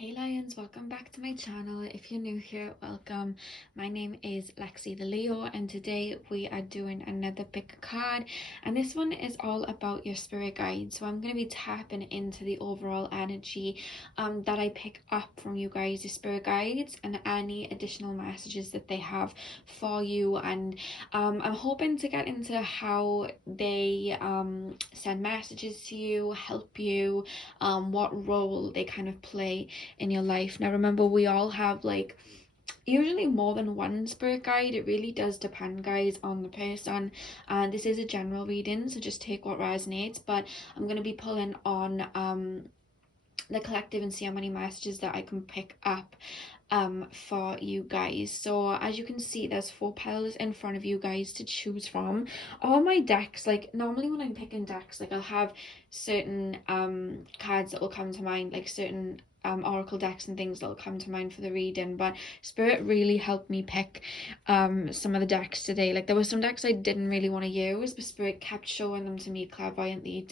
Hey Lions, welcome back to my channel. If you're new here, welcome. My name is Lexi The Leo and today we are doing another pick a card, and this one is all about your spirit guides. So I'm going to be tapping into the overall energy that I pick up from you guys, your spirit guides, and any additional messages that they have for you. And I'm hoping to get into how they send messages to you, help you, what role they kind of play in your life. Now remember, we all have like usually more than one spirit guide. It really does depend, guys, on the person, and this is a general reading, so just take what resonates. But I'm going to be pulling on the collective and see how many messages that I can pick up for you guys. So as you can see, there's 4 piles in front of you guys to choose from. All my decks, like normally when I'm picking decks, like I'll have certain cards that will come to mind, like certain oracle decks and things that will come to mind for the reading, but spirit really helped me pick some of the decks today. Like there were some decks I didn't really want to use, but spirit kept showing them to me clairvoyantly.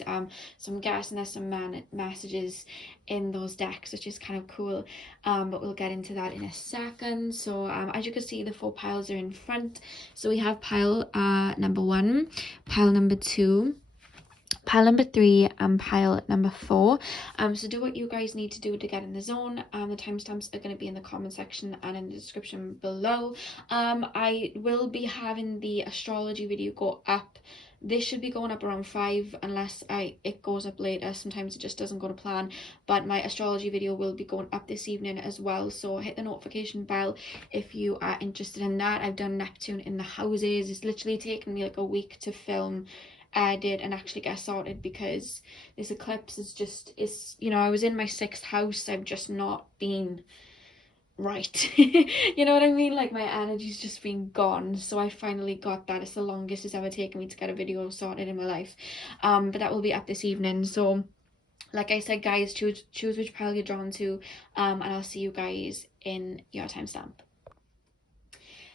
So I'm guessing there's some messages in those decks, which is kind of cool. But we'll get into that in a second. So as you can see, the 4 piles are in front. So we have pile number 1, pile number 2, pile number 3, and pile number 4. So do what you guys need to do to get in the zone. The timestamps are going to be in the comment section and in the description below. I will be having the astrology video go up. This should be going up around 5 unless it goes up later. Sometimes it just doesn't go to plan, but my astrology video will be going up this evening as well, so hit the notification bell if you are interested in that. I've done Neptune in the houses. It's literally taken me like a week to film, edit, and actually get sorted because this eclipse is you know, I was in my 6th house. I've just not been right. You know what I mean? Like my energy's just been gone, so I finally got that. It's the longest it's ever taken me to get a video sorted in my life. But that will be up this evening. So like I said, guys, choose which pile you're drawn to, and I'll see you guys in your timestamp.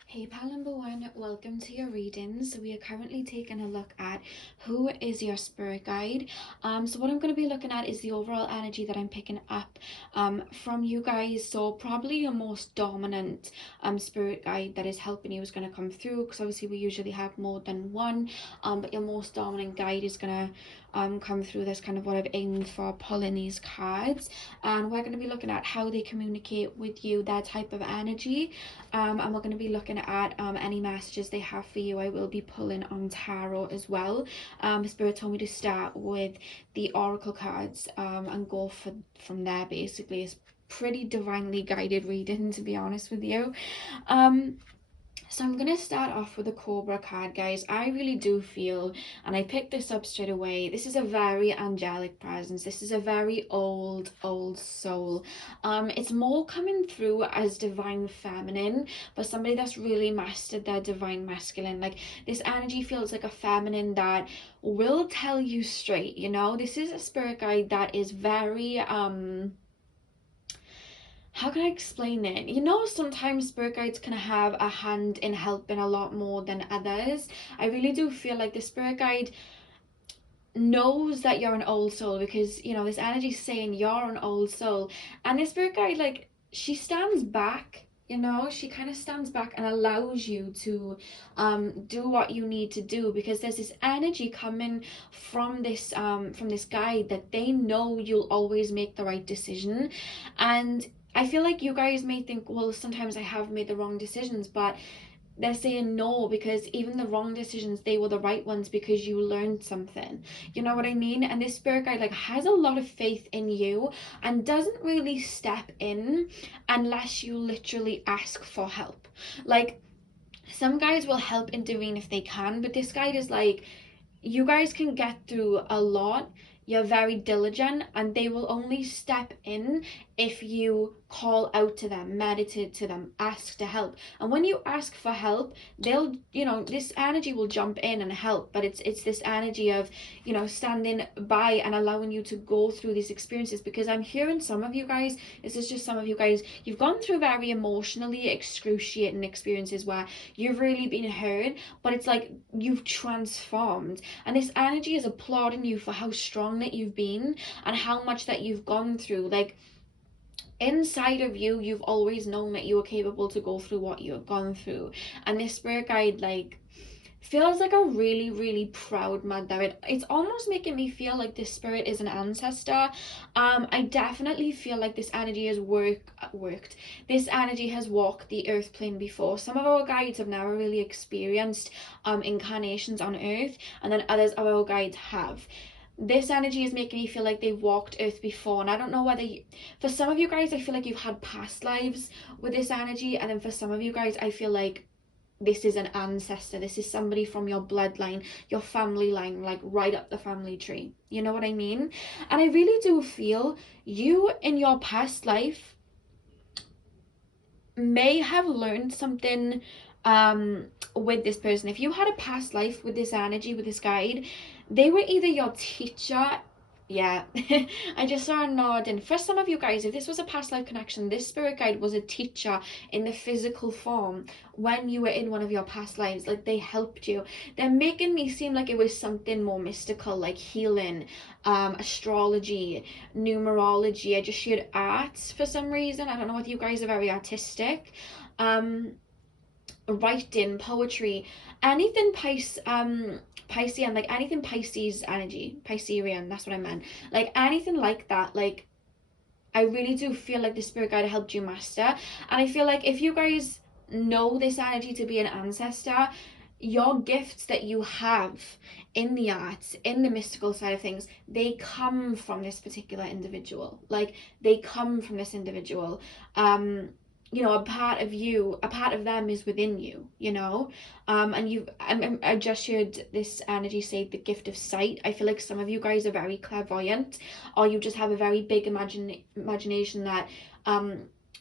Hey pal number 1, welcome to your reading. So we are currently taking a look at who is your spirit guide. So what I'm going to be looking at is the overall energy that I'm picking up from you guys. So probably your most dominant spirit guide that is helping you is going to come through, because obviously we usually have more than one, but your most dominant guide is going to come through. That's kind of what I've aimed for pulling these cards, and we're going to be looking at how they communicate with you, that type of energy, and we're going to be looking at any messages they have for you. I will be pulling on tarot as well. Spirit told me to start with the oracle cards and go from there. Basically, it's pretty divinely guided reading, to be honest with you. So I'm going to start off with a Cobra card, guys. I really do feel, and I picked this up straight away, this is a very angelic presence. This is a very old soul. It's more coming through as divine feminine, but somebody that's really mastered their divine masculine. Like this energy feels like a feminine that will tell you straight, you know. This is a spirit guide that is very how can I explain it? You know, sometimes spirit guides can have a hand in helping a lot more than others. I really do feel like the spirit guide knows that you're an old soul, because, you know, this energy is saying you're an old soul. And the spirit guide, like, she stands back, you know, she kind of stands back and allows you to do what you need to do, because there's this energy coming from this guide that they know you'll always make the right decision. And I feel like you guys may think, well, sometimes I have made the wrong decisions, but they're saying no, because even the wrong decisions, they were the right ones because you learned something. You know what I mean? And this spirit guide like has a lot of faith in you and doesn't really step in unless you literally ask for help. Like some guys will help intervene if they can, but this guide is like, you guys can get through a lot. You're very diligent, and they will only step in if you call out to them, meditate to them, ask to help. And when you ask for help, they'll, you know, this energy will jump in and help. But it's this energy of, you know, standing by and allowing you to go through these experiences, because I'm hearing some of you guys, this is just some of you guys, you've gone through very emotionally excruciating experiences where you've really been hurt, but it's like you've transformed, and this energy is applauding you for how strong that you've been and how much that you've gone through. Like inside of you, you've always known that you were capable to go through what you have gone through. And this spirit guide, like, feels like a really, really proud mother. It's almost making me feel like this spirit is an ancestor. I definitely feel like this energy has worked. This energy has walked the earth plane before. Some of our guides have never really experienced incarnations on earth, and then others of our guides have. This energy is making me feel like they've walked earth before, and I don't know whether for some of you guys, I feel like you've had past lives with this energy, and then for some of you guys, I feel like this is an ancestor. This is somebody from your bloodline, your family line, like right up the family tree. You know what I mean? And I really do feel you in your past life may have learned something with this person. If you had a past life with this energy, with this guide, they were either your teacher. Yeah, I just saw a nod. And for some of you guys, if this was a past life connection, this spirit guide was a teacher in the physical form when you were in one of your past lives. Like, they helped you. They're making me seem like it was something more mystical, like healing, astrology, numerology. I just shared arts for some reason. I don't know if you guys are very artistic. Writing, poetry, anything Piscean, like anything Pisces energy, Piscean, that's what I meant. Like anything like that, like I really do feel like the spirit guide helped you master. And I feel like if you guys know this energy to be an ancestor, your gifts that you have in the arts, in the mystical side of things, they come from this particular individual. Like, they come from this individual. You know, a part of you, a part of them is within you, you know. And I just heard this energy say the gift of sight. I feel like some of you guys are very clairvoyant, or you just have a very big imagination that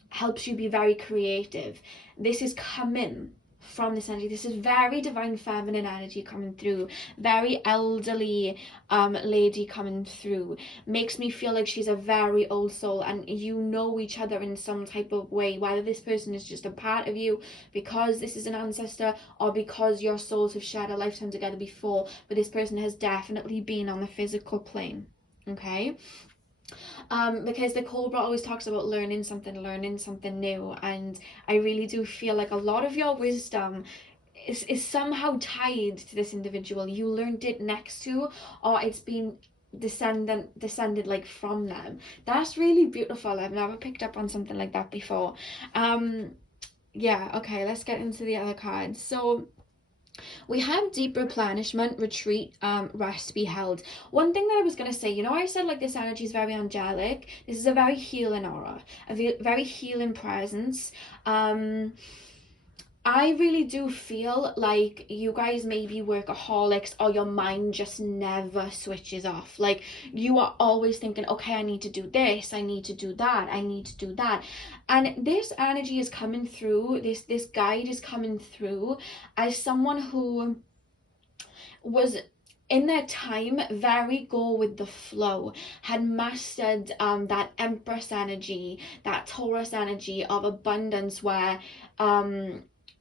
helps you be very creative. This is coming from this energy. This is very divine feminine energy coming through, very elderly lady coming through. Makes me feel like she's a very old soul, and you know each other in some type of way, whether this person is just a part of you because this is an ancestor, or because your souls have shared a lifetime together before, but this person has definitely been on the physical plane. Okay, because the Cobra always talks about learning something new, and I really do feel like a lot of your wisdom is somehow tied to this individual. You learned it next to, or it's been descended like from them. That's really beautiful. I've never picked up on something like that before. Yeah, okay, let's get into the other cards. So we have deep replenishment, retreat, rest, be held. One thing that I was going to say, you know, I said like this energy is very angelic. This is a very healing aura, a very healing presence. I really do feel like you guys may be workaholics, or your mind just never switches off. Like, you are always thinking, okay, I need to do this, I need to do that, I need to do that. And this energy is coming through, this guide is coming through as someone who was in their time very go with the flow, had mastered that Empress energy, that Taurus energy of abundance, where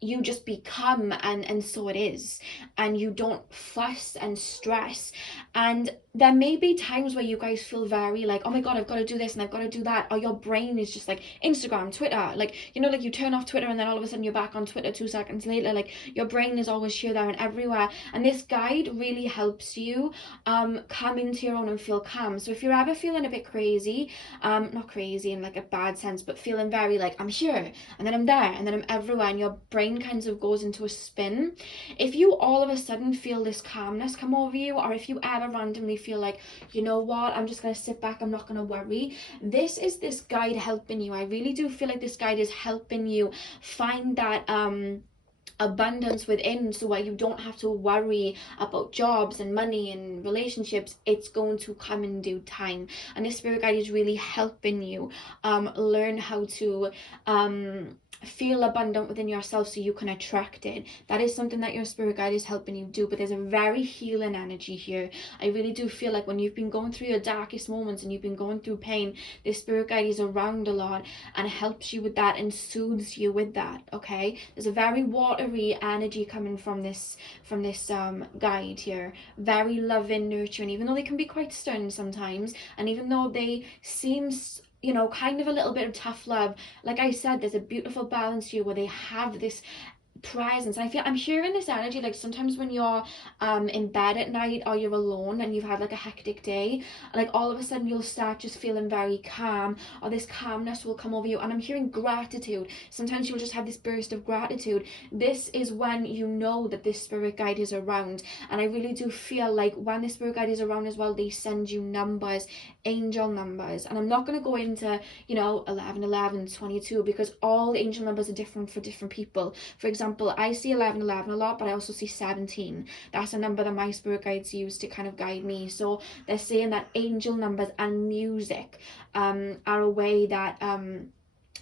you just become, and so it is, and you don't fuss and stress. And there may be times where you guys feel very like, oh my god, I've got to do this and I've got to do that, or your brain is just like Instagram, Twitter, like, you know, like you turn off Twitter and then all of a sudden you're back on Twitter 2 seconds later. Like, your brain is always here, there and everywhere, and this guide really helps you come into your own and feel calm. So if you're ever feeling a bit crazy, not crazy in like a bad sense, but feeling very like, I'm here and then I'm there and then I'm everywhere, and your brain kind of goes into a spin, if you all of a sudden feel this calmness come over you, or if you ever randomly feel like, you know what, I'm just going to sit back, I'm not going to worry, this is this guide helping you. I really do feel like this guide is helping you find that abundance within, so where you don't have to worry about jobs and money and relationships. It's going to come in due time, and this spirit guide is really helping you learn how to feel abundant within yourself so you can attract it. That is something that your spirit guide is helping you do. But there's a very healing energy here. I really do feel like when you've been going through your darkest moments and you've been going through pain, this spirit guide is around a lot and helps you with that and soothes you with that. Okay, there's a very watery energy coming from this guide here. Very loving, nurturing, even though they can be quite stern sometimes, and even though they seem you know, kind of a little bit of tough love. Like I said, there's a beautiful balance to you where they have this presence. I feel I'm hearing this energy like sometimes when you're in bed at night or you're alone and you've had like a hectic day, like all of a sudden you'll start just feeling very calm, or this calmness will come over you, and I'm hearing gratitude. Sometimes you'll just have this burst of gratitude. This is when you know that this spirit guide is around. And I really do feel like when the spirit guide is around as well, they send you numbers, angel numbers. And I'm not going to go into, you know, 11 11 22, because all the angel numbers are different for different people. For example, I see 11 11 a lot, but I also see 17. That's a number that my spirit guides use to kind of guide me. So they're saying that angel numbers and music are a way that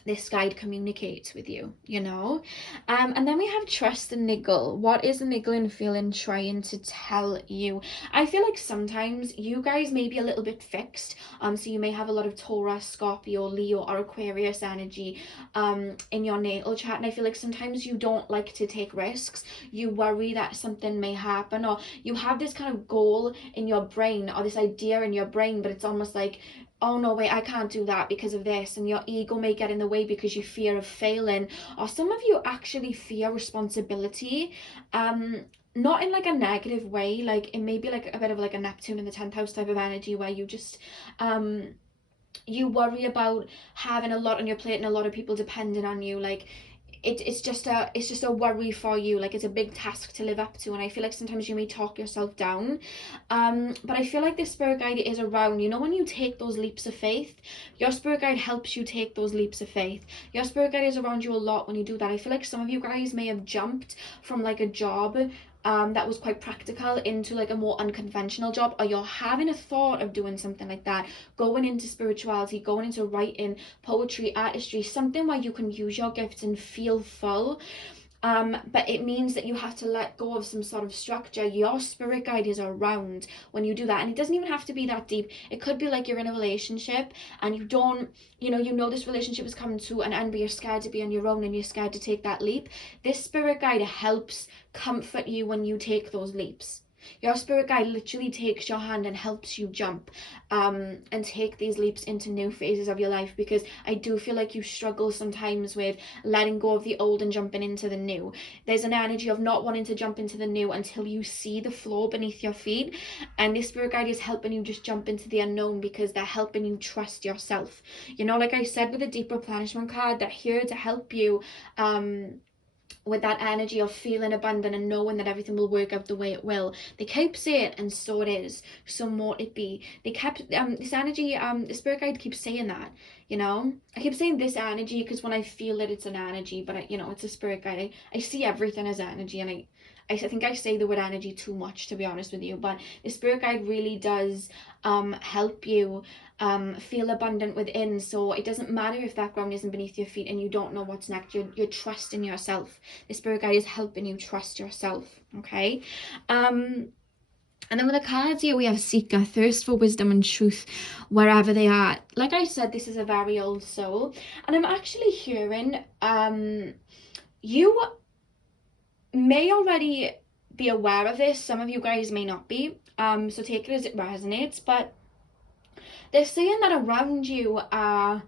this guide communicates with you, you know. And then we have trust and niggle. What is the niggling feeling trying to tell you? I feel like sometimes you guys may be a little bit fixed, so you may have a lot of Taurus, Scorpio, Leo, or Aquarius energy in your natal chart, and I feel like sometimes you don't like to take risks. You worry that something may happen, or you have this kind of goal in your brain, or this idea in your brain, but it's almost like, oh no, wait, I can't do that because of this, and your ego may get in the way because you fear of failing. Or some of you actually fear responsibility, not in like a negative way. Like it may be like a bit of like a Neptune in the 10th house type of energy, where you just you worry about having a lot on your plate and a lot of people depending on you. Like it's just a worry for you. Like it's a big task to live up to, and I feel like sometimes you may talk yourself down. But I feel like this spirit guide is around, you know, when you take those leaps of faith, your spirit guide helps you take those leaps of faith. Your spirit guide is around you a lot when you do that. I feel like some of you guys may have jumped from like a job that was quite practical into like a more unconventional job, or you're having a thought of doing something like that, going into spirituality, going into writing, poetry, artistry, something where you can use your gifts and feel full. But it means that you have to let go of some sort of structure. Your spirit guide is around when you do that, and it doesn't even have to be that deep. It could be like you're in a relationship and you don't, you know this relationship is coming to an end, but you're scared to be on your own and you're scared to take that leap. This spirit guide helps comfort you when you take those leaps. Your spirit guide literally takes your hand and helps you jump and take these leaps into new phases of your life, because I do feel like you struggle sometimes with letting go of the old and jumping into the new. There's an energy of not wanting to jump into the new until you see the floor beneath your feet, and this spirit guide is helping you just jump into the unknown, because they're helping you trust yourself. You know, like I said with the deep replenishment card, they're here to help you with that energy of feeling abundant and knowing that everything will work out the way it will. They keep saying, and so it is, so mote it be. They kept this energy, the spirit guide keeps saying that, you know. I keep saying this energy because when I feel it, it's an energy, but it's a spirit guide. I see everything as energy, and I think I say the word energy too much, to be honest with you, but the spirit guide really does help you feel abundant within. So it doesn't matter if that ground isn't beneath your feet and you don't know what's next. You're trusting yourself. The spirit guide is helping you trust yourself. Okay. And then with the cards here, we have Seeker, thirst for wisdom and truth wherever they are. Like I said, this is a very old soul, and I'm actually hearing you may already be aware of this. Some of you guys may not be. So take it as it resonates, but they're saying that around you are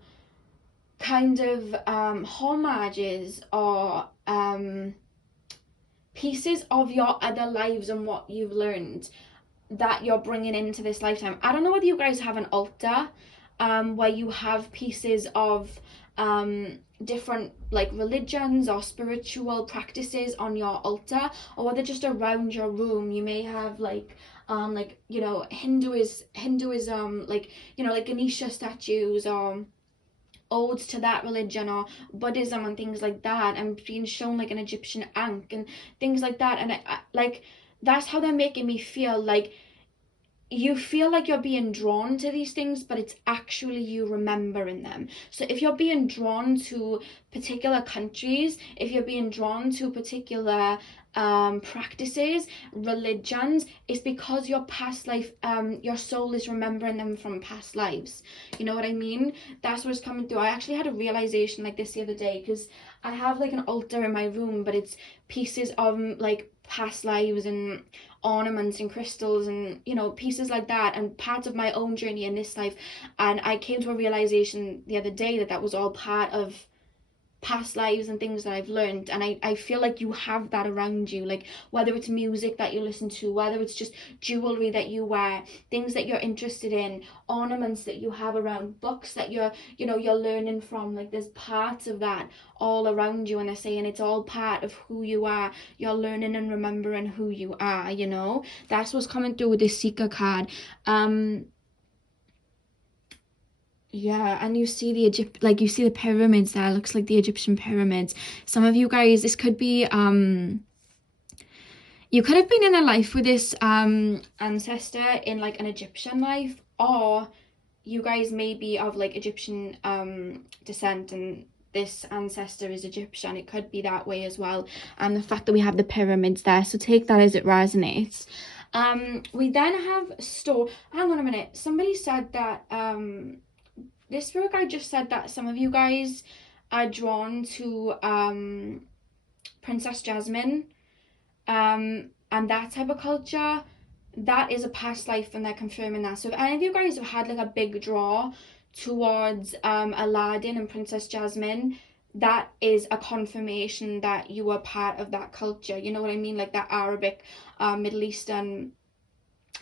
kind of homages or pieces of your other lives and what you've learned that you're bringing into this lifetime. I don't know whether you guys have an altar where you have pieces of different like religions or spiritual practices on your altar, or whether just around your room you may have like Hinduism, like like Ganesha statues, or odes to that religion, or Buddhism and things like that, and being shown like an Egyptian ankh and things like that. And I like, that's how they're making me feel. Like you feel like you're being drawn to these things, but it's actually you remembering them. So if you're being drawn to particular countries, if you're being drawn to particular practices, religions, it's because your past life, your soul is remembering them from past lives. You know what I mean? That's what's coming through. I actually had a realization like this the other day, because I have like an altar in my room, but it's pieces of like past lives and ornaments and crystals and, you know, pieces like that, and parts of my own journey in this life. And I came to a realization the other day that that was all part of past lives and things that I've learned. And I feel like you have that around you, like whether it's music that you listen to, whether it's just jewelry that you wear, things that you're interested in, ornaments that you have around, books that you're, you know, you're learning from. Like there's parts of that all around you, and they're saying it's all part of who you are. You're learning and remembering who you are, you know. That's what's coming through with this Seeker card. Yeah, and you see the like you see the pyramids there. It looks like the Egyptian pyramids. Some of you guys, this could be you could have been in a life with this ancestor in like an Egyptian life, or you guys may be of like Egyptian descent and this ancestor is Egyptian. It could be that way as well. And the fact that we have the pyramids there, so take that as it resonates. We then have hang on a minute. Somebody said that this spirit guide just said that some of you guys are drawn to Princess Jasmine and that type of culture. That is a past life, and they're confirming that. So if any of you guys have had like a big draw towards Aladdin and Princess Jasmine, that is a confirmation that you are part of that culture. You know what I mean? Like that Arabic, Middle Eastern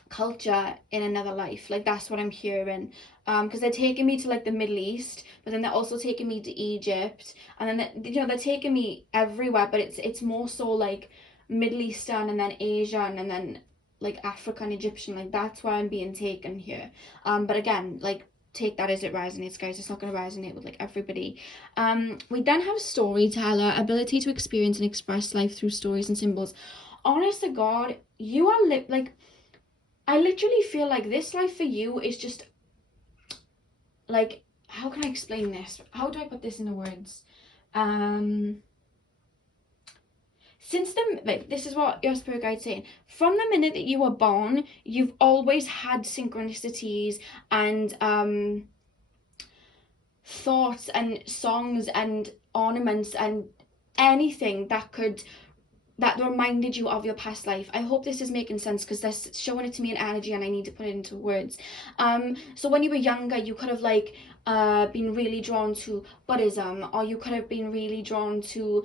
culture in another life. Like that's what I'm hearing. Because they're taking me to like the Middle East, but then they're also taking me to Egypt, and then you know, they're taking me everywhere, but it's more so like Middle Eastern and then Asian and then like African, Egyptian. Like that's where I'm being taken here. But again, like take that as it resonates, guys. It's not going to resonate with like everybody. We then have storyteller, ability to experience and express life through stories and symbols. Honest to God, you are like, I literally feel like this life for you is just like, how can I explain this? How do I put this into words? Since this is what your spirit guide's saying. From the minute that you were born, you've always had synchronicities and thoughts and songs and ornaments and anything that reminded you of your past life. I hope this is making sense, because they're showing it to me in energy and I need to put it into words. So when you were younger, you could have like been really drawn to Buddhism, or you could have been really drawn to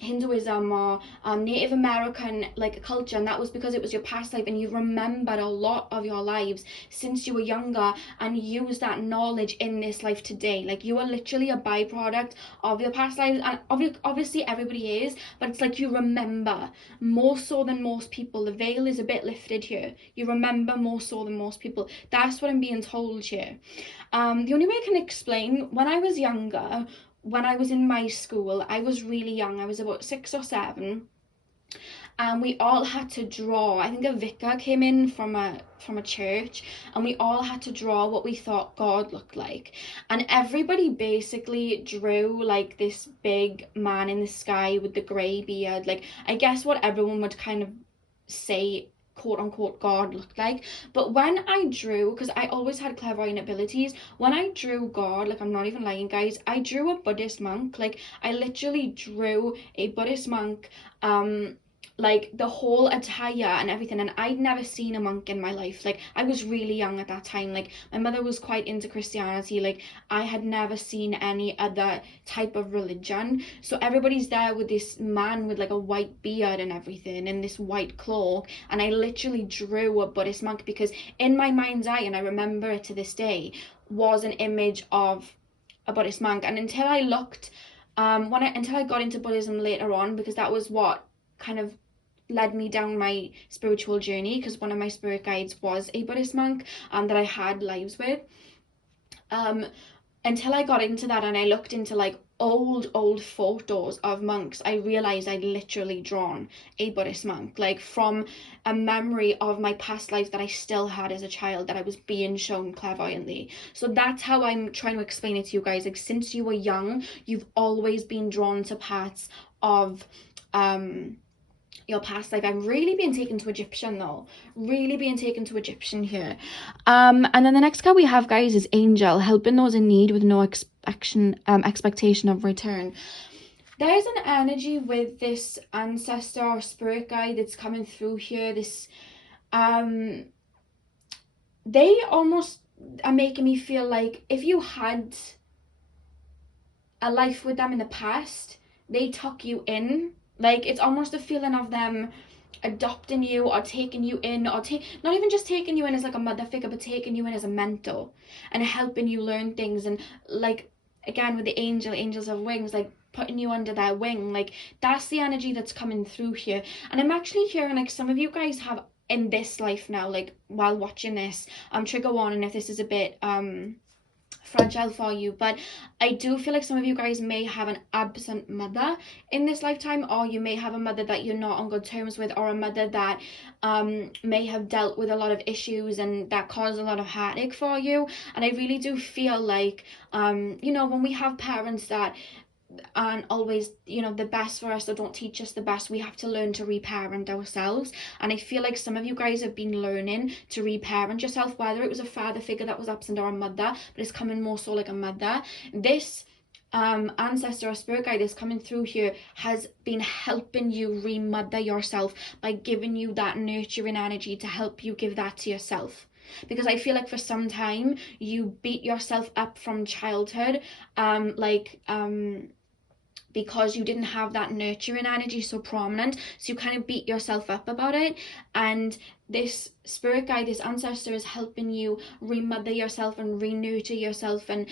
Hinduism or Native American like culture, and that was because it was your past life and you remembered a lot of your lives since you were younger and used that knowledge in this life today. Like you are literally a byproduct of your past lives, and obviously everybody is, but it's like you remember more so than most people. The veil is a bit lifted here. You remember more so than most people. That's what I'm being told here. The only way I can explain, when I was younger, when I was in my school, I was really young. I was about 6 or 7, and we all had to draw. I think a vicar came in from a church, and we all had to draw what we thought God looked like. And everybody basically drew like this big man in the sky with the grey beard. Like I guess what everyone would kind of say quote unquote God looked like. But when I drew, because I always had clairvoyant abilities, when I drew God, like I'm not even lying, guys, I drew a Buddhist monk. Like I literally drew a Buddhist monk, like the whole attire and everything. And I'd never seen a monk in my life. Like I was really young at that time. Like my mother was quite into Christianity. Like I had never seen any other type of religion. So everybody's there with this man with like a white beard and everything and this white cloak, and I literally drew a Buddhist monk because in my mind's eye, and I remember it to this day, was an image of a Buddhist monk. And until I looked until I got into Buddhism later on, because that was what kind of led me down my spiritual journey, because one of my spirit guides was a Buddhist monk that I had lives with. Until I got into that and I looked into like old photos of monks, I realized I'd literally drawn a Buddhist monk, like from a memory of my past life that I still had as a child, that I was being shown clairvoyantly. So that's how I'm trying to explain it to you guys. Like since you were young, you've always been drawn to parts of your past life. I'm really being taken to Egyptian though. Really being taken to Egyptian here. And then the next card we have, guys, is Angel, helping those in need with no expectation of return. There's an energy with this ancestor or spirit guide that's coming through here. This um they almost are making me feel like if you had a life with them in the past, they took you in. Like, it's almost a feeling of them adopting you or taking you in, or not even just taking you in as like a mother figure, but taking you in as a mentor and helping you learn things. And like, again with the angels of wings, like putting you under their wing. Like, that's the energy that's coming through here. And I'm actually hearing like some of you guys have in this life now, like while watching this, trigger warning if this is a bit fragile for you, but I do feel like some of you guys may have an absent mother in this lifetime, or you may have a mother that you're not on good terms with, or a mother that may have dealt with a lot of issues and that caused a lot of heartache for you. And I really do feel like you know, when we have parents that aren't always, you know, the best for us, or don't teach us the best, we have to learn to reparent ourselves. And I feel like some of you guys have been learning to reparent yourself, whether it was a father figure that was absent or a mother, but it's coming more so like a mother. This ancestor or spirit guide that's coming through here has been helping you remother yourself by giving you that nurturing energy to help you give that to yourself. Because I feel like for some time you beat yourself up from childhood, because you didn't have that nurturing energy so prominent, so you kind of beat yourself up about it. And this spirit guide, this ancestor, is helping you remother yourself and re-nurture yourself, and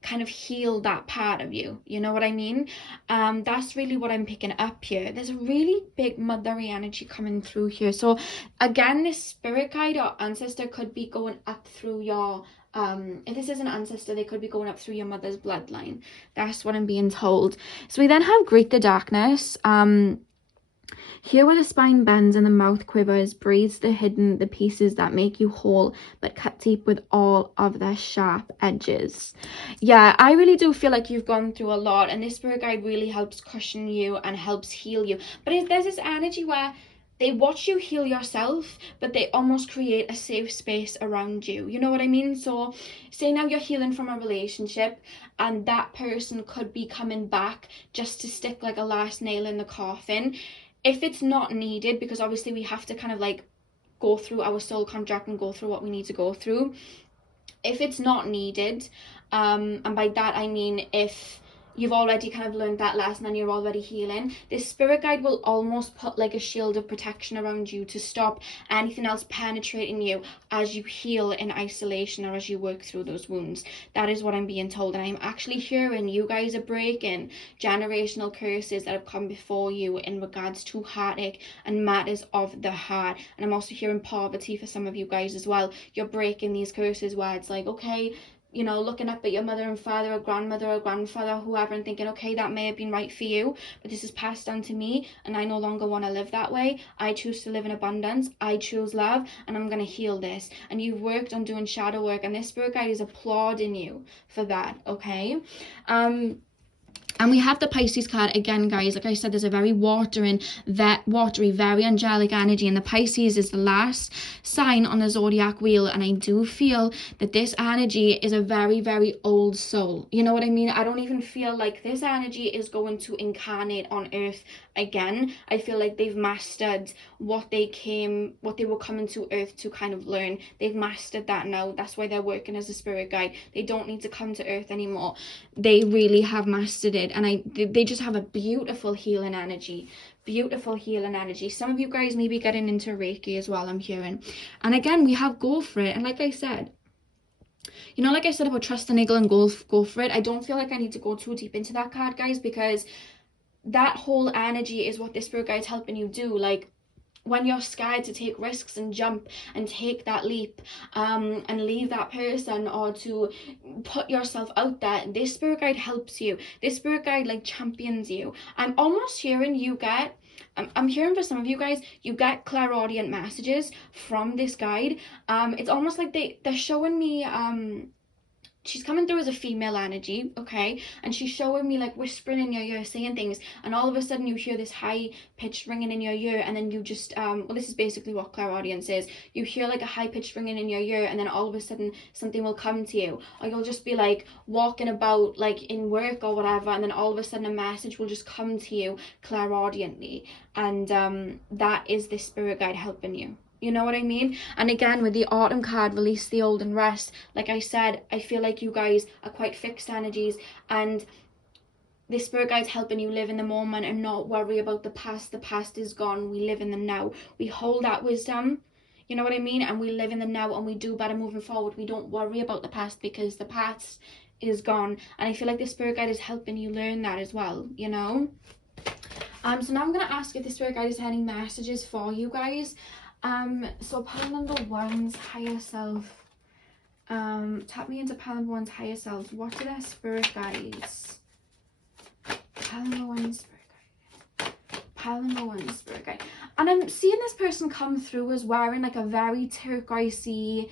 kind of heal that part of you, you know what I mean? That's really what I'm picking up here. There's a really big mothery energy coming through here. So again, this spirit guide or ancestor could be going up through your if this is an ancestor, they could be going up through your mother's bloodline. That's what I'm being told. So we then have Greet the Darkness. Here where the spine bends and the mouth quivers, breathes the pieces that make you whole, but cut deep with all of their sharp edges. Yeah, I really do feel like you've gone through a lot, and this spirit guide really helps cushion you and helps heal you. But there's this energy where they watch you heal yourself, but they almost create a safe space around you. You know what I mean? So say now you're healing from a relationship, and that person could be coming back just to stick like a last nail in the coffin. If it's not needed, because obviously we have to kind of like go through our soul contract and go through what we need to go through. If it's not needed, and by that I mean if you've already kind of learned that lesson and you're already healing, this spirit guide will almost put like a shield of protection around you to stop anything else penetrating you as you heal in isolation or as you work through those wounds. That is what I'm being told. And I'm actually hearing you guys are breaking generational curses that have come before you in regards to heartache and matters of the heart. And I'm also hearing poverty for some of you guys as well. You're breaking these curses where it's like, okay, you know, looking up at your mother and father or grandmother or grandfather, whoever, and thinking, okay, that may have been right for you, but this is passed down to me and I no longer want to live that way. I choose to live in abundance. I choose love, and I'm going to heal this. And you've worked on doing shadow work, and this spirit guide is applauding you for that, okay? And we have the Pisces card again, guys. Like I said, there's a very watery, very angelic energy. And the Pisces is the last sign on the zodiac wheel. And I do feel that this energy is a very, very old soul. You know what I mean? I don't even feel like this energy is going to incarnate on Earth again. I feel like they've mastered what they were coming to Earth to kind of learn. They've mastered that now. That's why they're working as a spirit guide. They don't need to come to Earth anymore. They really have mastered it. And they just have a beautiful healing energy. Beautiful healing energy. Some of you guys may be getting into Reiki as well, I'm hearing. And again, we have go for it. And like I said, you know, like I said about trust an eagle and go for it, I don't feel like I need to go too deep into that card, guys, because that whole energy is what this spirit guide is helping you do. Like, when you're scared to take risks and jump and take that leap, and leave that person, or to put yourself out there, this spirit guide helps you. This spirit guide like champions you. I'm almost hearing you get, I'm hearing for some of you guys, you get clairaudient messages from this guide. It's almost like they're showing me she's coming through as a female energy, okay, and she's showing me like whispering in your ear, saying things, and all of a sudden you hear this high pitched ringing in your ear, and then you just well, this is basically what clairaudience is. You hear like a high pitched ringing in your ear, and then all of a sudden something will come to you, or you'll just be like walking about like in work or whatever, and then all of a sudden a message will just come to you clairaudiently, and that is the spirit guide helping you. You know what I mean? And again, with the autumn card, release the old and rest, like I said, I feel like you guys are quite fixed energies, and the spirit guide's helping you live in the moment and not worry about the past. The past is gone. We live in the now. We hold that wisdom, you know what I mean? And we live in the now, and we do better moving forward. We don't worry about the past because the past is gone. And I feel like the spirit guide is helping you learn that as well, you know? So now I'm going to ask if the spirit guide has any messages for you guys. So pile number one's higher self. Tap me into pile number one's higher self. What are their spirit guides? Pile number one spirit guide. Pile number one spirit guide. And I'm seeing this person come through as wearing like a very turquoisey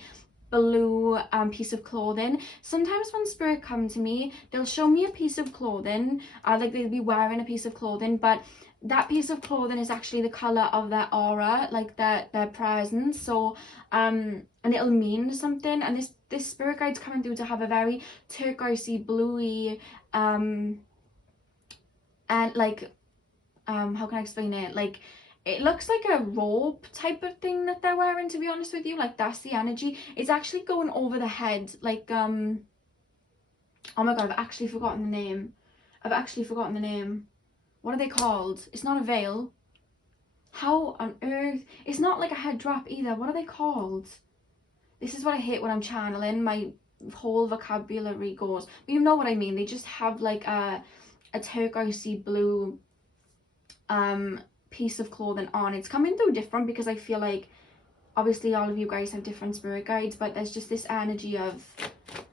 blue piece of clothing. Sometimes when spirit come to me, they'll show me a piece of clothing, like they'll be wearing a piece of clothing, but that piece of clothing is actually the color of their aura, like their presence. So and it'll mean something. And this spirit guide's coming through to have a very turquoisey bluey and like how can I explain it, like it looks like a robe type of thing that they're wearing, to be honest with you. Like that's the energy. It's actually going over the head, like oh my god, I've actually forgotten the name. What are they called? It's not a veil. How on earth? It's not like a head drop either. What are they called? This is what I hate when I'm channeling. My whole vocabulary goes. But you know what I mean. They just have like a turquoisey blue piece of clothing on. It's coming through different because I feel like obviously all of you guys have different spirit guides, but there's just this energy of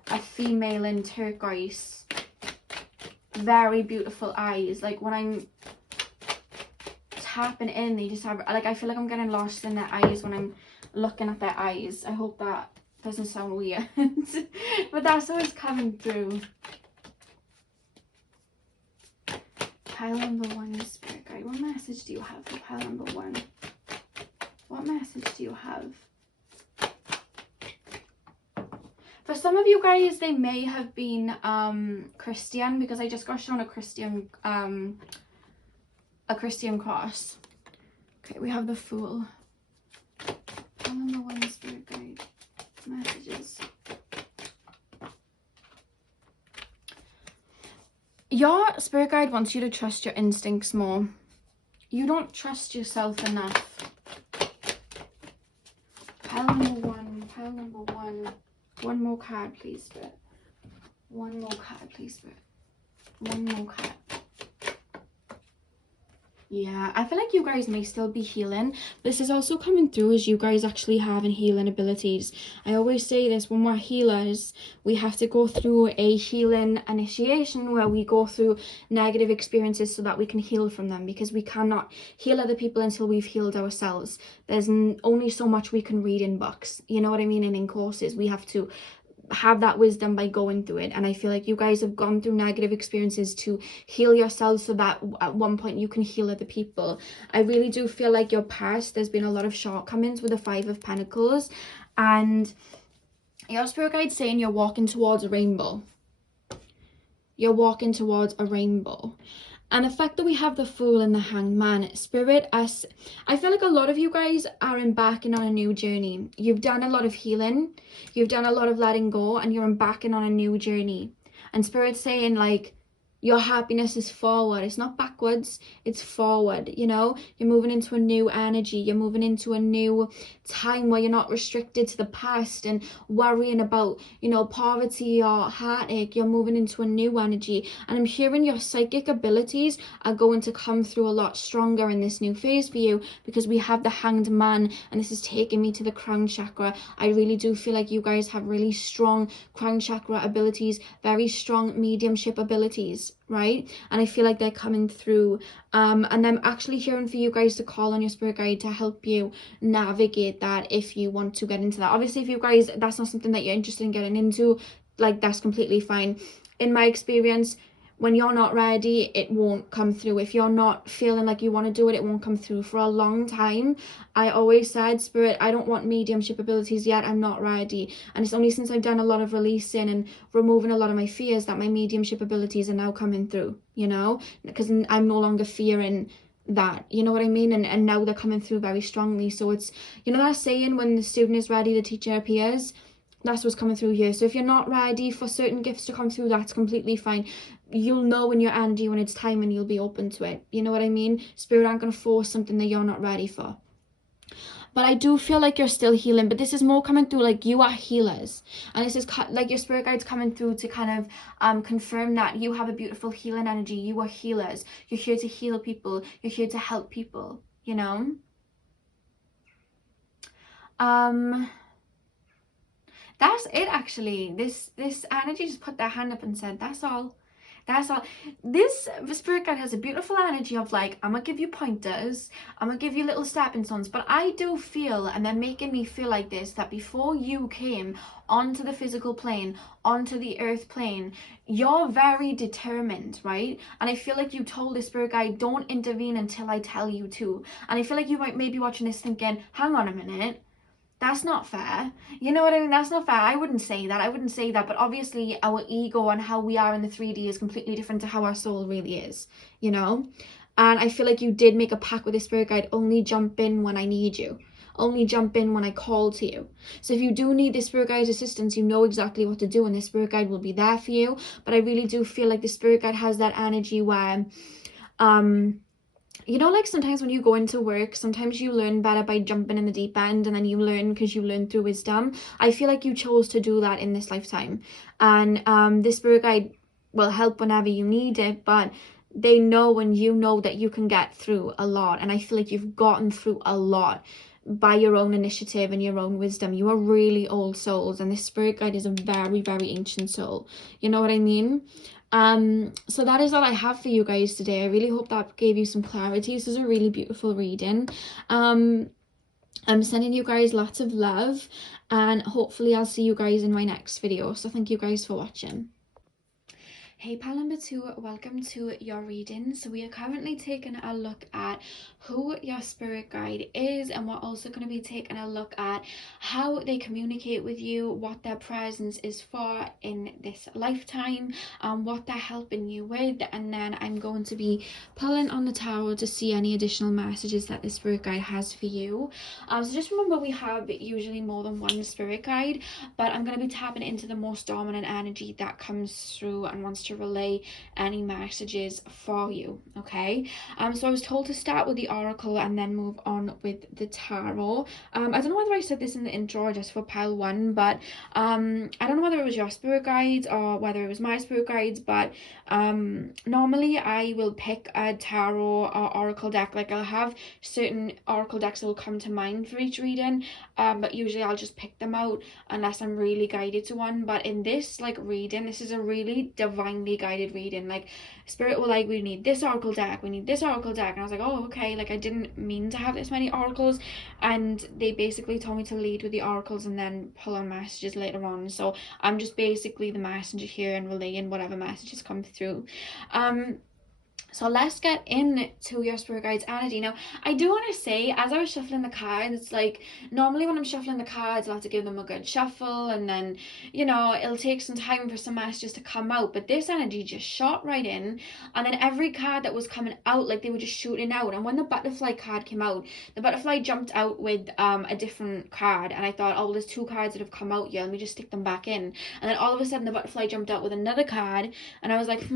a female in turquoise. Very beautiful eyes. Like when I'm tapping in, they just have like, I feel like I'm getting lost in their eyes when I'm looking at their eyes. I hope that doesn't sound weird. But that's how it's coming through. Pile number one, spirit guide. What message do you have for pile number one? What message do you have? For some of you guys, they may have been Christian, because I just got shown a Christian cross. Okay, we have the Fool. Pile number one, spirit guide. Messages. Your spirit guide wants you to trust your instincts more. You don't trust yourself enough. Pile number one, pile number one. One more card, please, Spirit. One more card, please, Spirit. One more card. Yeah, I feel like you guys may still be healing. This is also coming through as you guys actually having healing abilities. I always say this, when we're healers, we have to go through a healing initiation where we go through negative experiences so that we can heal from them, because we cannot heal other people until we've healed ourselves. There's only so much we can read in books, you know what I mean, and in courses. We have to have that wisdom by going through it. And I feel like you guys have gone through negative experiences to heal yourselves so that at one point you can heal other people. I really do feel like your past, there's been a lot of shortcomings with the Five of Pentacles, and your spirit guide's saying you're walking towards a rainbow. You're walking towards a rainbow. And the fact that we have the Fool and the Hanged Man, Spirit, I feel like a lot of you guys are embarking on a new journey. You've done a lot of healing, you've done a lot of letting go, and you're embarking on a new journey. And Spirit's saying, like, your happiness is forward. It's not backwards, it's forward, you know? You're moving into a new energy. You're moving into a new time where you're not restricted to the past and worrying about, you know, poverty or heartache. You're moving into a new energy. And I'm hearing your psychic abilities are going to come through a lot stronger in this new phase for you, because we have the Hanged Man, and this is taking me to the crown chakra. I really do feel like you guys have really strong crown chakra abilities, very strong mediumship abilities, right? And I feel like they're coming through, and I'm actually hearing for you guys to call on your spirit guide to help you navigate that if you want to get into that. Obviously, if you guys, that's not something that you're interested in getting into, like that's completely fine. In my experience, when you're not ready, it won't come through. If you're not feeling like you want to do it, it won't come through. For a long time, I always said, Spirit, I don't want mediumship abilities yet, I'm not ready. And it's only since I've done a lot of releasing and removing a lot of my fears that my mediumship abilities are now coming through, you know, because I'm no longer fearing that, you know what I mean? And now they're coming through very strongly. So it's, you know that saying, when the student is ready, the teacher appears. That's what's coming through here. So if you're not ready for certain gifts to come through, that's completely fine. You'll know in your energy when it's time, and you'll be open to it, you know what I mean? Spirit aren't going to force something that you're not ready for. But I do feel like you're still healing, but this is more coming through like you are healers, and this is like your spirit guides coming through to kind of confirm that you have a beautiful healing energy. You are healers. You're here to heal people. You're here to help people, you know. That's it, actually. This energy just put their hand up and said, that's all. That's all. This spirit guide has a beautiful energy of like, I'm gonna give you pointers, I'm gonna give you little stepping stones, but I do feel, and they're making me feel like this, that before you came onto the physical plane, onto the earth plane, you're very determined, right? And I feel like you told the spirit guide, don't intervene until I tell you to. And I feel like you might maybe watching this thinking, hang on a minute, that's not fair. You know what I mean? That's not fair. I wouldn't say that. I wouldn't say that. But obviously our ego and how we are in the 3D is completely different to how our soul really is, you know? And I feel like you did make a pact with the spirit guide. Only jump in when I need you. Only jump in when I call to you. So if you do need the spirit guide's assistance, you know exactly what to do, and the spirit guide will be there for you. But I really do feel like the spirit guide has that energy where you know, like sometimes when you go into work, sometimes you learn better by jumping in the deep end, and then you learn because you learn through wisdom. I feel like you chose to do that in this lifetime, and this spirit guide will help whenever you need it, but they know, and you know, that you can get through a lot, and I feel like you've gotten through a lot by your own initiative and your own wisdom. You are really old souls, and this spirit guide is a very, very ancient soul, you know what I mean? So that is all I have for you guys today. I really hope that gave you some clarity. This is a really beautiful reading. I'm sending you guys lots of love, and hopefully I'll see you guys in my next video. So thank you guys for watching. Hey pal number 2, welcome to your reading. So we are currently taking a look at who your spirit guide is, and we're also going to be taking a look at how they communicate with you, what their presence is for in this lifetime, what they're helping you with, and then I'm going to be pulling on the tarot to see any additional messages that the spirit guide has for you. So just remember, we have usually more than one spirit guide, but I'm going to be tapping into the most dominant energy that comes through and wants to relay any messages for you. Okay, so I was told to start with the oracle and then move on with the tarot. I don't know whether I said this in the intro just for pile 1, but I don't know whether it was your spirit guides or whether it was my spirit guides, but normally I will pick a tarot or oracle deck. Like, I'll have certain oracle decks that will come to mind for each reading, but usually I'll just pick them out unless I'm really guided to one. But in this like reading, this is a really divinely guided reading. Like, spirit were like, we need this oracle deck, we need this oracle deck, and I was like, oh okay, like I didn't mean to have this many oracles, and they basically told me to lead with the oracles and then pull on messages later on. So I'm just basically the messenger here and relaying whatever messages come through. So let's get into your spirit guide's energy. Now, I do want to say, as I was shuffling the cards, it's like, normally when I'm shuffling the cards, I'll have to give them a good shuffle, and then, you know, it'll take some time for some messages to come out. But this energy just shot right in, and then every card that was coming out, like, they were just shooting out. And when the butterfly card came out, the butterfly jumped out with a different card, and I thought, oh, there's 2 cards that have come out here, let me just stick them back in. And then all of a sudden, the butterfly jumped out with another card, and I was like,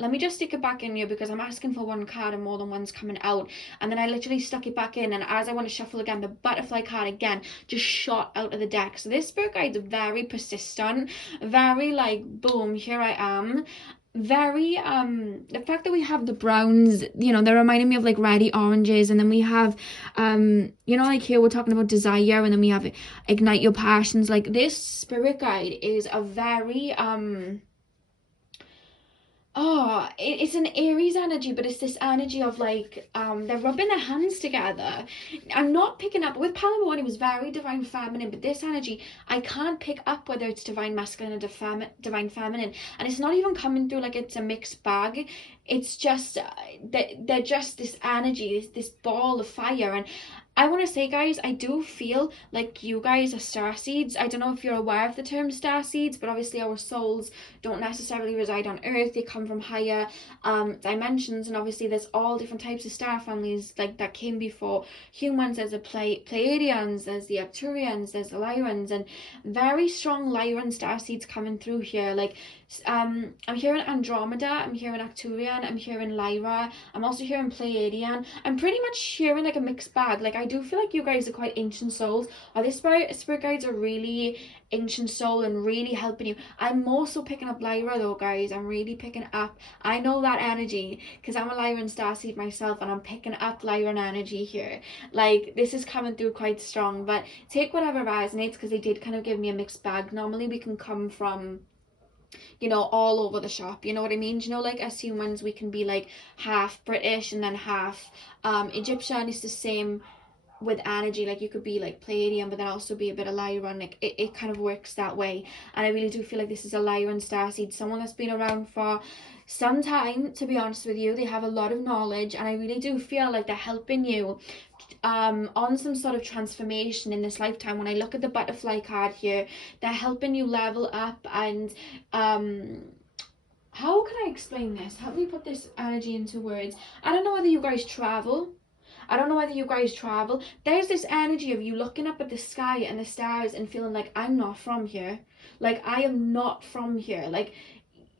let me just stick it back in here, because I'm asking for one card and more than one's coming out. And then I literally stuck it back in, and as I want to shuffle again, the butterfly card again just shot out of the deck. So this spirit guide's very persistent, very like, boom, here I am. Very the fact that we have the browns, you know, they're reminding me of like reddy oranges, and then we have you know, like here we're talking about desire, and then we have ignite your passions. Like, this spirit guide is a very Oh, it's an Aries energy, but it's this energy of like they're rubbing their hands together. I'm not picking up with Palomar one, it was very divine feminine, but this energy I can't pick up whether it's divine masculine or divine feminine, and it's not even coming through like it's a mixed bag. It's just they're just this energy, this ball of fire, and I want to say, guys, I do feel like you guys are star seeds. I don't know if you're aware of the term star seeds, but obviously our souls don't necessarily reside on Earth. They come from higher dimensions, and obviously there's all different types of star families like that came before humans. There's the Pleiadians, there's the Arcturians, there's the Lyrans, and very strong Lyran Starseeds coming through here. Like I'm hearing Andromeda, I'm hearing Arcturian, I'm hearing Lyra, I'm also hearing Pleiadian. I'm pretty much hearing like a mixed bag. Like I do feel like you guys are quite ancient souls, or this spirit guides are really ancient soul and really helping you. I'm more so picking up Lyra though, guys. I'm really picking up. I know that energy because I'm a Lyran starseed myself, and I'm picking up Lyran energy here. Like this is coming through quite strong, but take whatever resonates because they did kind of give me a mixed bag. Normally we can come from, you know, all over the shop, you know what I mean? Do you know, like as humans we can be like half British and then half Egyptian. It's the same with energy. Like you could be like Palladium but then also be a bit of Lyran. Like it kind of works that way, and I really do feel like this is a Lyran starseed, someone that's been around for some time, to be honest with you. They have a lot of knowledge, and I really do feel like they're helping you on some sort of transformation in this lifetime. When I look at the butterfly card here, they're helping you level up, and how can I explain this? Help me put this energy into words. I don't know whether you guys travel. I don't know whether you guys travel. There's this energy of you looking up at the sky and the stars and feeling like, I'm not from here. Like I am not from here. Like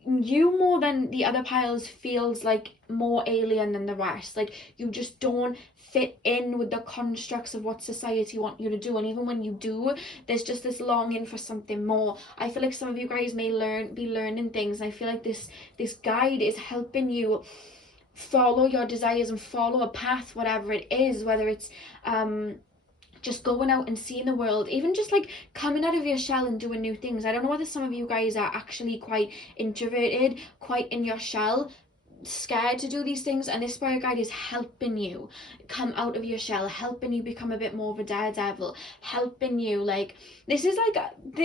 you more than the other piles feels like more alien than the rest. Like you just don't fit in with the constructs of what society want you to do, and even when you do, there's just this longing for something more. I feel like some of you guys may be learning things, and I feel like this guide is helping you follow your desires and follow a path, whatever it is, whether it's just going out and seeing the world, even just like coming out of your shell and doing new things. I don't know whether some of you guys are actually quite introverted, quite in your shell, scared to do these things, and this spirit guide is helping you come out of your shell, helping you become a bit more of a daredevil, helping you, like this is like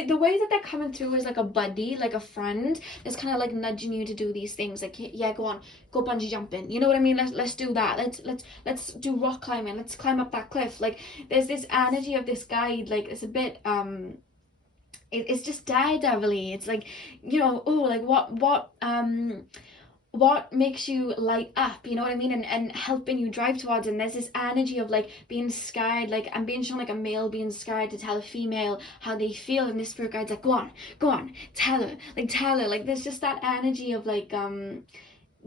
the way that they're coming through is like a buddy, like a friend that's kind of like nudging you to do these things, like yeah, go on, go bungee jumping, you know what I mean? Let's do that. Let's do rock climbing, let's climb up that cliff. Like there's this energy of this guide, like it's a bit it's just daredevil-y. It's like, you know, oh, like what makes you light up, you know what I mean, and helping you drive towards. And there's this energy of like being scared, like I'm being shown like a male being scared to tell a female how they feel, and this spirit guide's like, go on, tell her. Like there's just that energy of like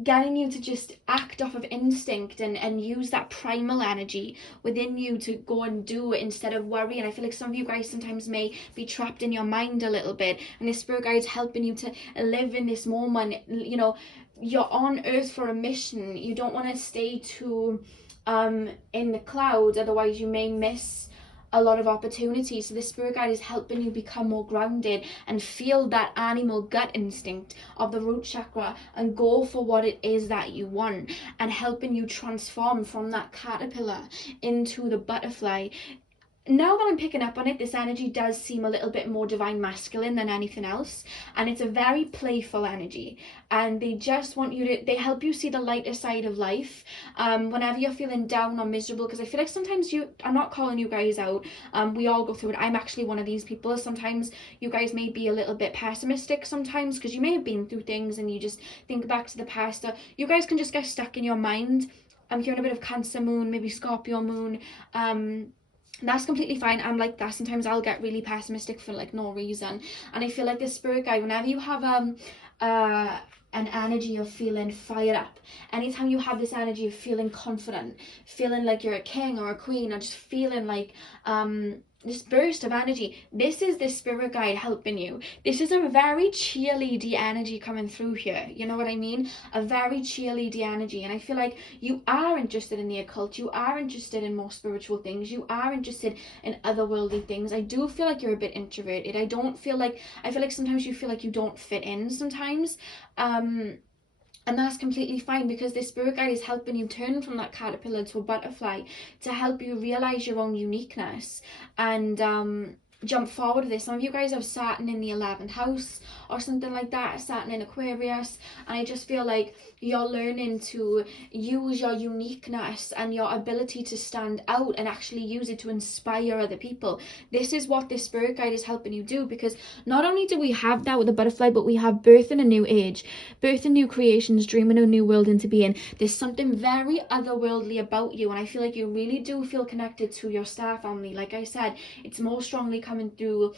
getting you to just act off of instinct and use that primal energy within you to go and do it instead of worry. And I feel like some of you guys sometimes may be trapped in your mind a little bit, and this spirit guide is helping you to live in this moment. You know, you're on earth for a mission. You don't want to stay too in the clouds, otherwise you may miss a lot of opportunities. So the spirit guide is helping you become more grounded and feel that animal gut instinct of the root chakra and go for what it is that you want, and helping you transform from that caterpillar into the butterfly. Now that I'm picking up on it, this energy does seem a little bit more divine masculine than anything else, and it's a very playful energy, and they just want you to, they help you see the lighter side of life whenever you're feeling down or miserable. Because I feel like sometimes I'm not calling you guys out, we all go through it. I'm actually one of these people. Sometimes you guys may be a little bit pessimistic sometimes because you may have been through things and you just think back to the past, or you guys can just get stuck in your mind. I'm hearing a bit of Cancer moon, maybe Scorpio moon. That's completely fine. I'm like that. Sometimes I'll get really pessimistic for like no reason, and I feel like this spirit guide, whenever you have an energy of feeling fired up, anytime you have this energy of feeling confident, feeling like you're a king or a queen, or just feeling like this burst of energy, this is this spirit guide helping you. This is a very cheerleady energy coming through here, you know what I mean? A very cheerleady energy. And I feel like you are interested in the occult, you are interested in more spiritual things, you are interested in otherworldly things. I do feel like you're a bit introverted. I feel like sometimes you feel like you don't fit in sometimes. And that's completely fine, because this spirit guide is helping you turn from that caterpillar to a butterfly, to help you realize your own uniqueness and jump forward with this. Some of you guys have Saturn in the 11th house or something like that, Saturn in Aquarius, and I just feel like you're learning to use your uniqueness and your ability to stand out and actually use it to inspire other people. This is what this spirit guide is helping you do, because not only do we have that with the butterfly, but we have birth in a new age, birth in new creations, dreaming a new world into being. There's something very otherworldly about you, and I feel like you really do feel connected to your star family. Like I said, it's more strongly coming through.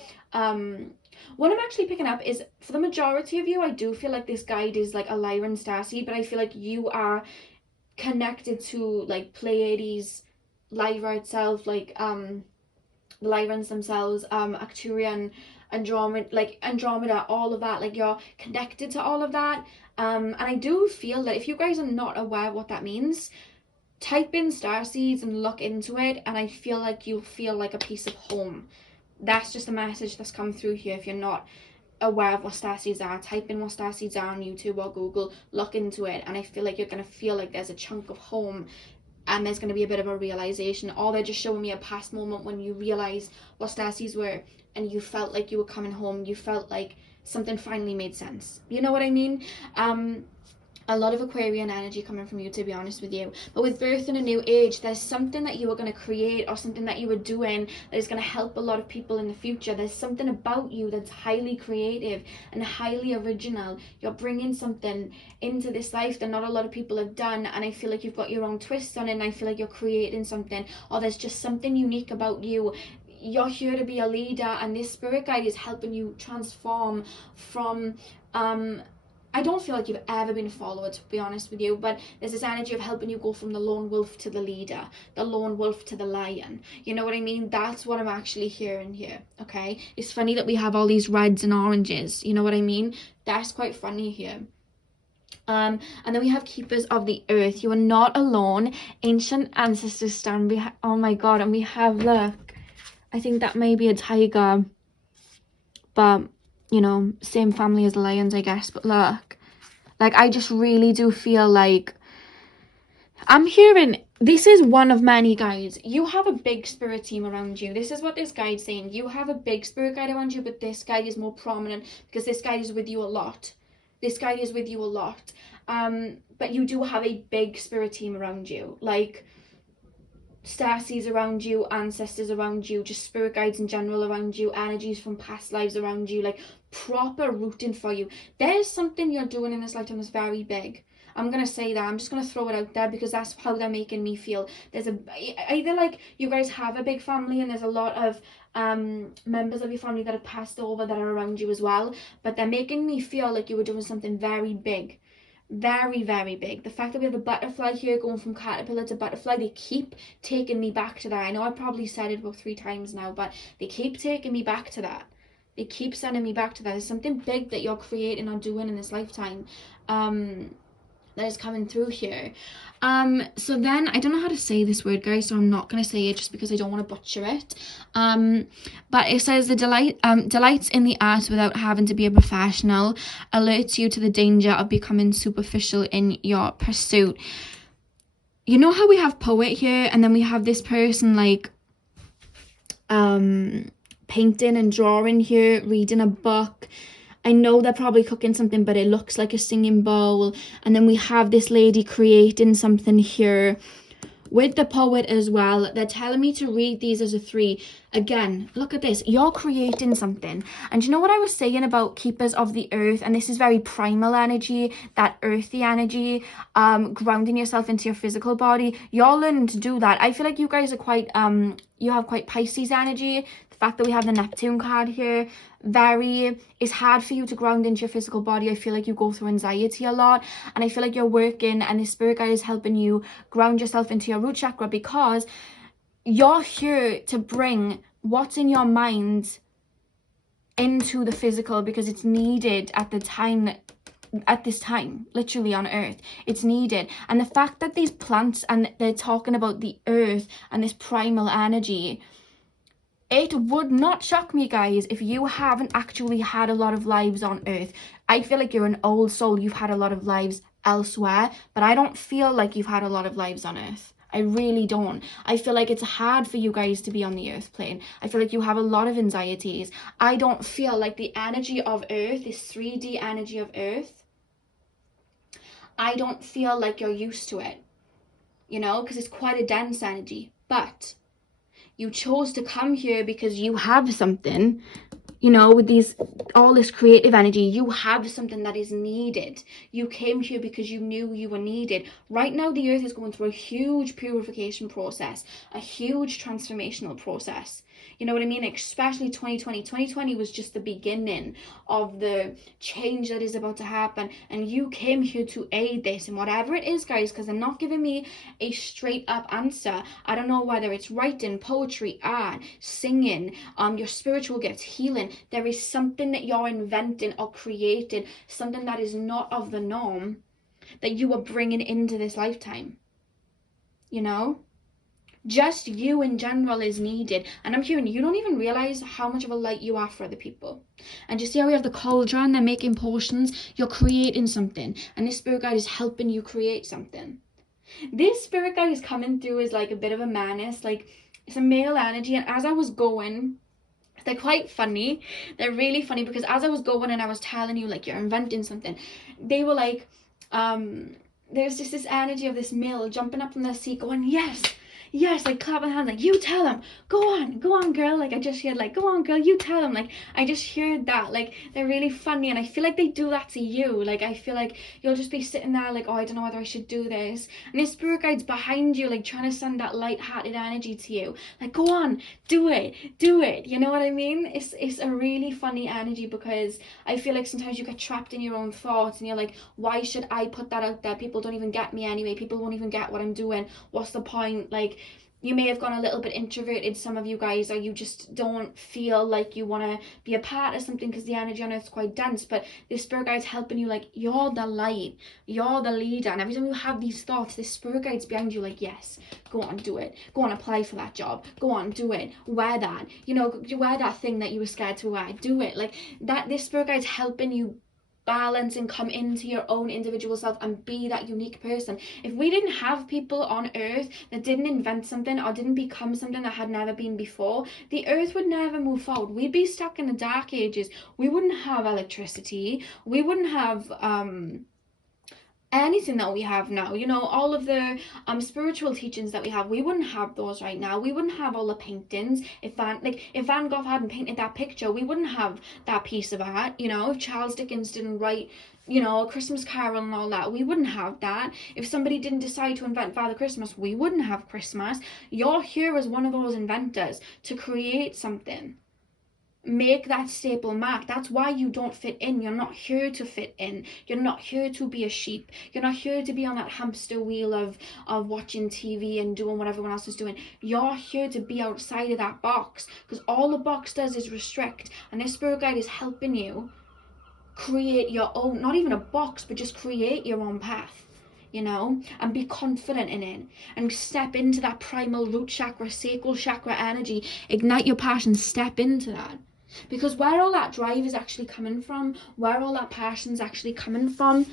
What I'm actually picking up is, for the majority of you, I do feel like this guide is like a Lyran Starseed, but I feel like you are connected to like Pleiades, Lyra itself, like the Lyrans themselves, Arcturian, Andromeda, all of that. Like, you're connected to all of that. And I do feel that if you guys are not aware of what that means, type in starseeds and look into it, and I feel like you'll feel like a piece of home. That's just a message that's come through here. If you're not aware of what starseeds are, type in what starseeds are on YouTube or Google, look into it, and I feel like you're going to feel like there's a chunk of home, and there's going to be a bit of a realization. Or they're just showing me a past moment when you realize what starseeds were, and you felt like you were coming home, you felt like something finally made sense. You know what I mean? A lot of Aquarian energy coming from you, to be honest with you. But with birth in a new age, there's something that you are going to create, or something that you are doing, that is going to help a lot of people in the future. There's something about you that's highly creative and highly original. You're bringing something into this life that not a lot of people have done, and I feel like you've got your own twist on it, and I feel like you're creating something, or there's just something unique about you. You're here to be a leader, and this spirit guide is helping you transform from I don't feel like you've ever been a follower, to be honest with you, but there's this energy of helping you go from the lone wolf to the leader, the lone wolf to the lion. You know what I mean? That's what I'm actually hearing here, okay? It's funny that we have all these reds and oranges, you know what I mean? That's quite funny here. And then we have keepers of the earth. You are not alone. Ancient ancestors stand behind. Oh my god, and we have, look, I think that may be a tiger, but you know, same family as the lions, I guess. But look, like, I just really do feel like I'm hearing this is one of many guides. You have a big spirit team around you. This is what this guide's saying. You have a big spirit guide around you, but this guide is more prominent because this guide is with you a lot. This guide is with you a lot. But you do have a big spirit team around you. Like, starseeds around you, ancestors around you, just spirit guides in general around you, energies from past lives around you, like proper rooting for you. There's something you're doing in this lifetime that's very big. I'm gonna say that. I'm just gonna throw it out there because that's how they're making me feel. There's either like you guys have a big family and there's a lot of members of your family that have passed over that are around you as well, but they're making me feel like you were doing something very big. Very, very big. The fact that we have the butterfly here going from caterpillar to butterfly, they keep taking me back to that. I know I probably said it about 3 times now, but they keep taking me back to that. They keep sending me back to that. There's something big that you're creating or doing in this lifetime that is coming through here. So then I don't know how to say this word, guys, so I'm not gonna say it just because I don't want to butcher it. But it says the delights in the art without having to be a professional, alerts you to the danger of becoming superficial in your pursuit. You know how we have poet here, and then we have this person like painting and drawing here, reading a book. I know they're probably cooking something, but it looks like a singing bowl. And then we have this lady creating something here with the poet as well. They're telling me to read these as a 3. Again, look at this. You're creating something. And you know what I was saying about keepers of the earth? And this is very primal energy, that earthy energy, grounding yourself into your physical body. You're learning to do that. I feel like you guys are quite, you have quite Pisces energy. The fact that we have the Neptune card here, it's hard for you to ground into your physical body. I feel like you go through anxiety a lot, and I feel like you're working, and the spirit guide is helping you ground yourself into your root chakra, because you're here to bring what's in your mind into the physical, because it's needed at this time, literally on earth. It's needed. And the fact that these plants, and they're talking about the earth and this primal energy, it would not shock me, guys, if you haven't actually had a lot of lives on earth. I feel like you're an old soul. You've had a lot of lives elsewhere, but I don't feel like you've had a lot of lives on Earth. I really don't. I feel like it's hard for you guys to be on the Earth plane. I feel like you have a lot of anxieties. I don't feel like the energy of Earth, this 3D energy of Earth, I don't feel like you're used to it, you know, because it's quite a dense energy. But you chose to come here because you have something, you know, with all this creative energy. You have something that is needed. You came here because you knew you were needed. Right now the Earth is going through a huge purification process, a huge transformational process. You know what I mean? Especially 2020. 2020 was just the beginning of the change that is about to happen. And you came here to aid this. And whatever it is, guys, because they're not giving me a straight up answer. I don't know whether it's writing, poetry, art, singing, your spiritual gifts, healing. There is something that you're inventing or creating, something that is not of the norm, that you are bringing into this lifetime. You know? Just you in general is needed. And I'm hearing you don't even realize how much of a light you are for other people. And just see how we have the cauldron, they're making potions. You're creating something, and this spirit guide is helping you create something. This spirit guide is coming through as like a bit of a menace, like it's a male energy. And as I was going, they're quite funny. They're really funny, because as I was going and I was telling you like you're inventing something, they were like, there's just this energy of this male jumping up from their seat going, yes, like clapping hands, like, you tell him, go on girl. Like I just heard like, go on girl, you tell him. Like I just heard that. Like they're really funny, and I feel like they do that to you. Like I feel like you'll just be sitting there like, oh, I don't know whether I should do this, and this spirit guide's behind you, like trying to send that light-hearted energy to you, like, go on, do it, you know what I mean? It's a really funny energy, because I feel like sometimes you get trapped in your own thoughts and you're like, why should I put that out there? People don't even get me anyway. People won't even get what I'm doing. What's the point? Like, you may have gone a little bit introverted, some of you guys, or you just don't feel like you want to be a part of something because the energy on Earth is quite dense. But this spirit guide's helping you, like, you're the light, you're the leader. And every time you have these thoughts, this spirit guide's behind you, like, yes, go on, do it, go on, apply for that job, go on, do it, wear that, you know, wear that thing that you were scared to wear, do it. Like that, this spirit guide's helping you balance and come into your own individual self and be that unique person. If we didn't have people on Earth that didn't invent something or didn't become something that had never been before, the Earth would never move forward. We'd be stuck in the dark ages. We wouldn't have electricity, we wouldn't have anything that we have now, you know, all of the spiritual teachings that we have, we wouldn't have those right now. We wouldn't have all the paintings. If Van Gogh hadn't painted that picture, we wouldn't have that piece of art. You know, if Charles Dickens didn't write, you know, A Christmas Carol and all that, we wouldn't have that. If somebody didn't decide to invent Father Christmas, we wouldn't have Christmas. You're here as one of those inventors to create something. Make that staple mark. That's why you don't fit in. You're not here to fit in. You're not here to be a sheep. You're not here to be on that hamster wheel of watching TV and doing what everyone else is doing. You're here to be outside of that box, because all the box does is restrict, and this spirit guide is helping you create your own, not even a box, but just create your own path, you know, and be confident in it, and step into that primal root chakra, sacral chakra energy. Ignite your passion, step into that. Because where all that drive is actually coming from, where all that passion is actually coming from,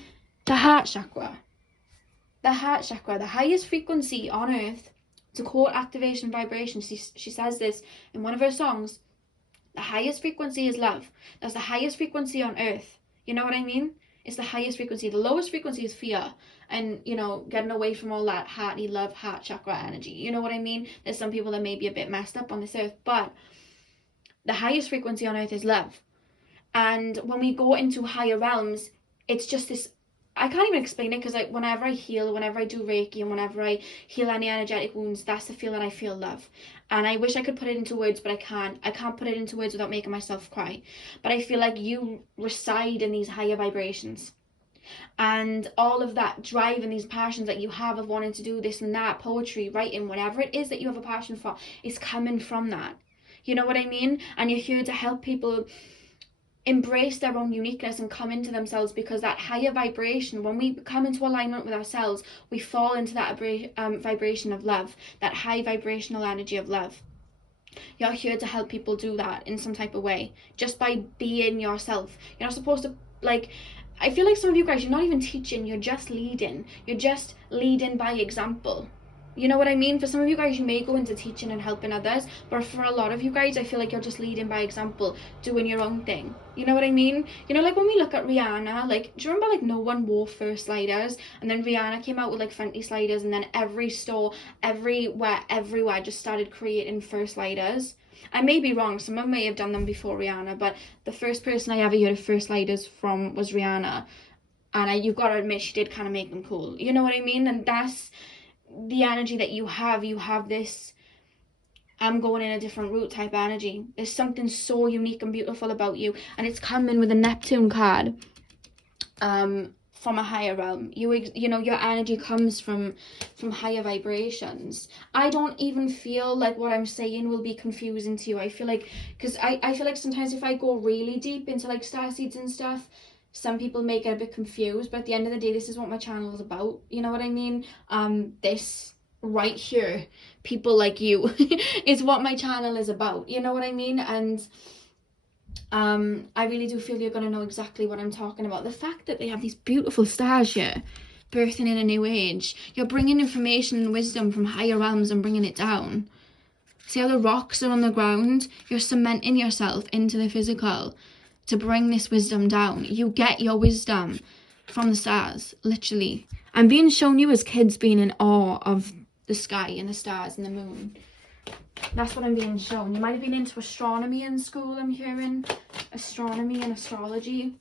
the heart chakra. The heart chakra, the highest frequency on Earth. It's a core activation vibration. She says this in one of her songs. The highest frequency is love. That's the highest frequency on Earth. You know what I mean? It's the highest frequency. The lowest frequency is fear. And, you know, getting away from all that hearty love, heart chakra energy. You know what I mean? There's some people that may be a bit messed up on this Earth, but the highest frequency on Earth is love. And when we go into higher realms, it's just this, I can't even explain it, because like whenever I heal, whenever I do Reiki, and whenever I heal any energetic wounds, that's the feeling I feel love. And I wish I could put it into words, but I can't put it into words without making myself cry. But I feel like you reside in these higher vibrations, and all of that drive and these passions that you have of wanting to do this and that, poetry, writing, whatever it is that you have a passion for, is coming from that. You know what I mean? And you're here to help people embrace their own uniqueness and come into themselves, because that higher vibration, when we come into alignment with ourselves, we fall into that vibration of love, that high vibrational energy of love. You're here to help people do that in some type of way, just by being yourself. You're not supposed to like, I feel like some of you guys, you're not even teaching, you're just leading. You're just leading by example. You know what I mean? For some of you guys, you may go into teaching and helping others, but for a lot of you guys, I feel like you're just leading by example, doing your own thing. You know what I mean? You know, like when we look at Rihanna, like, do you remember, like, no one wore fur sliders, and then Rihanna came out with, like, Fenty sliders, and then every store, everywhere just started creating fur sliders. I may be wrong, someone may have done them before Rihanna, but the first person I ever heard of fur sliders from was Rihanna, and you've got to admit, she did kind of make them cool. You know what I mean? And that's the energy that you have this I'm going in a different route type energy. There's something so unique and beautiful about you, and it's coming with a Neptune card from a higher realm. You know, your energy comes from higher vibrations. I don't even feel like what I'm saying will be confusing to you. I feel like, because I feel like sometimes if I go really deep into like starseeds and stuff, some people may get a bit confused, but at the end of the day, this is what my channel is about. You know what I mean? This right here, people like you, is what my channel is about. You know what I mean? And I really do feel you're going to know exactly what I'm talking about. The fact that they have these beautiful stars here, birthing in a new age. You're bringing information and wisdom from higher realms and bringing it down. See how the rocks are on the ground? You're cementing yourself into the physical to bring this wisdom down. You get your wisdom from the stars, literally. I'm being shown you as kids being in awe of the sky and the stars and the moon. That's what I'm being shown. You might have been into astronomy in school, I'm hearing. Astronomy and astrology.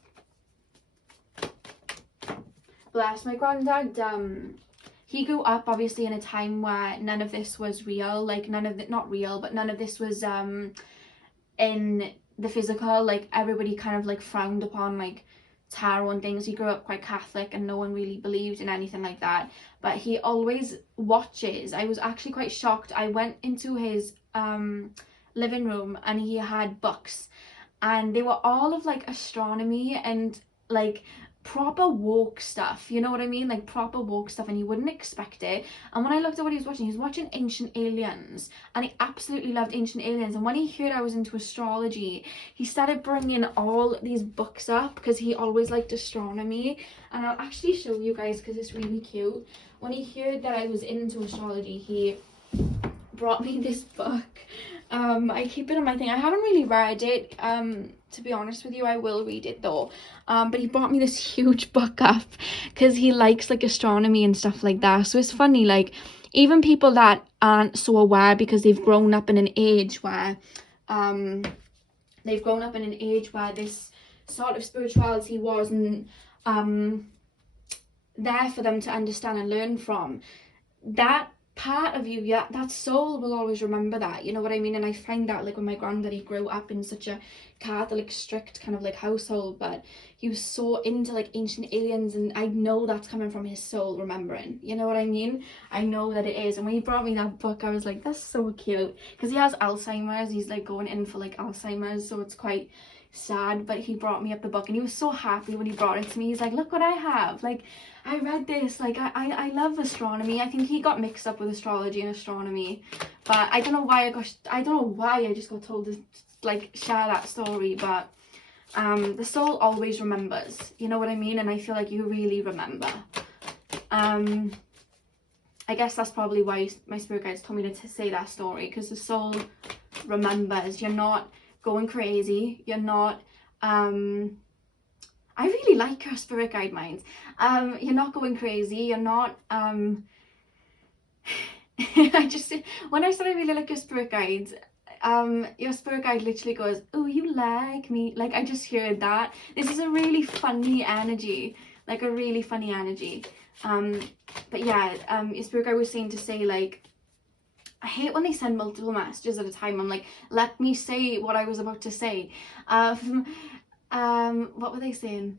Bless my granddad. He grew up obviously in a time where none of this was real. Like none of it, not real, but none of this was in the physical. Like everybody kind of like frowned upon like tarot and things. He grew up quite Catholic and no one really believed in anything like that, but he always watches. I was actually quite shocked. I went into his living room and he had books, and they were all of like astronomy and like proper woke stuff, you know what I mean? Like proper woke stuff, and you wouldn't expect it. And when I looked at what he was watching Ancient Aliens, and he absolutely loved Ancient Aliens. And when he heard I was into astrology, he started bringing all these books up because he always liked astronomy. And I'll actually show you guys because it's really cute. When he heard that I was into astrology, he brought me this book. I keep it on my thing. I haven't really read it, to be honest with you. I will read it though. But he bought me this huge book up because he likes like astronomy and stuff like that. So it's funny, like even people that aren't so aware because they've grown up in an age where this sort of spirituality wasn't there for them to understand and learn from. That part of you, yeah, that soul will always remember that, you know what I mean? And I find that like with my granddad, he grew up in such a Catholic strict kind of like household, but he was so into like Ancient Aliens, and I know that's coming from his soul remembering, you know what I mean? I know that it is. And when he brought me that book, I was like, that's so cute, because he has Alzheimer's. He's like going in for like Alzheimer's, so it's quite sad. But he brought me up the book and he was so happy when he brought it to me. He's like, look what I have, like I read this, like I love astronomy. I think he got mixed up with astrology and astronomy, but I don't know why I just got told to like share that story. But the soul always remembers, you know what I mean? And I feel like you really remember. I guess that's probably why my spirit guides told me to say that story, because the soul remembers. You're not going crazy, you're not I really like your spirit guide minds. You're not going crazy, you're not I just, when I said I really like your spirit guides, your spirit guide literally goes, oh, you like me, like I just heard that. This is a really funny energy, like a really funny energy. But yeah, your spirit guide was saying to say, like, I hate when they send multiple messages at a time. I'm like, let me say what I was about to say. What were they saying?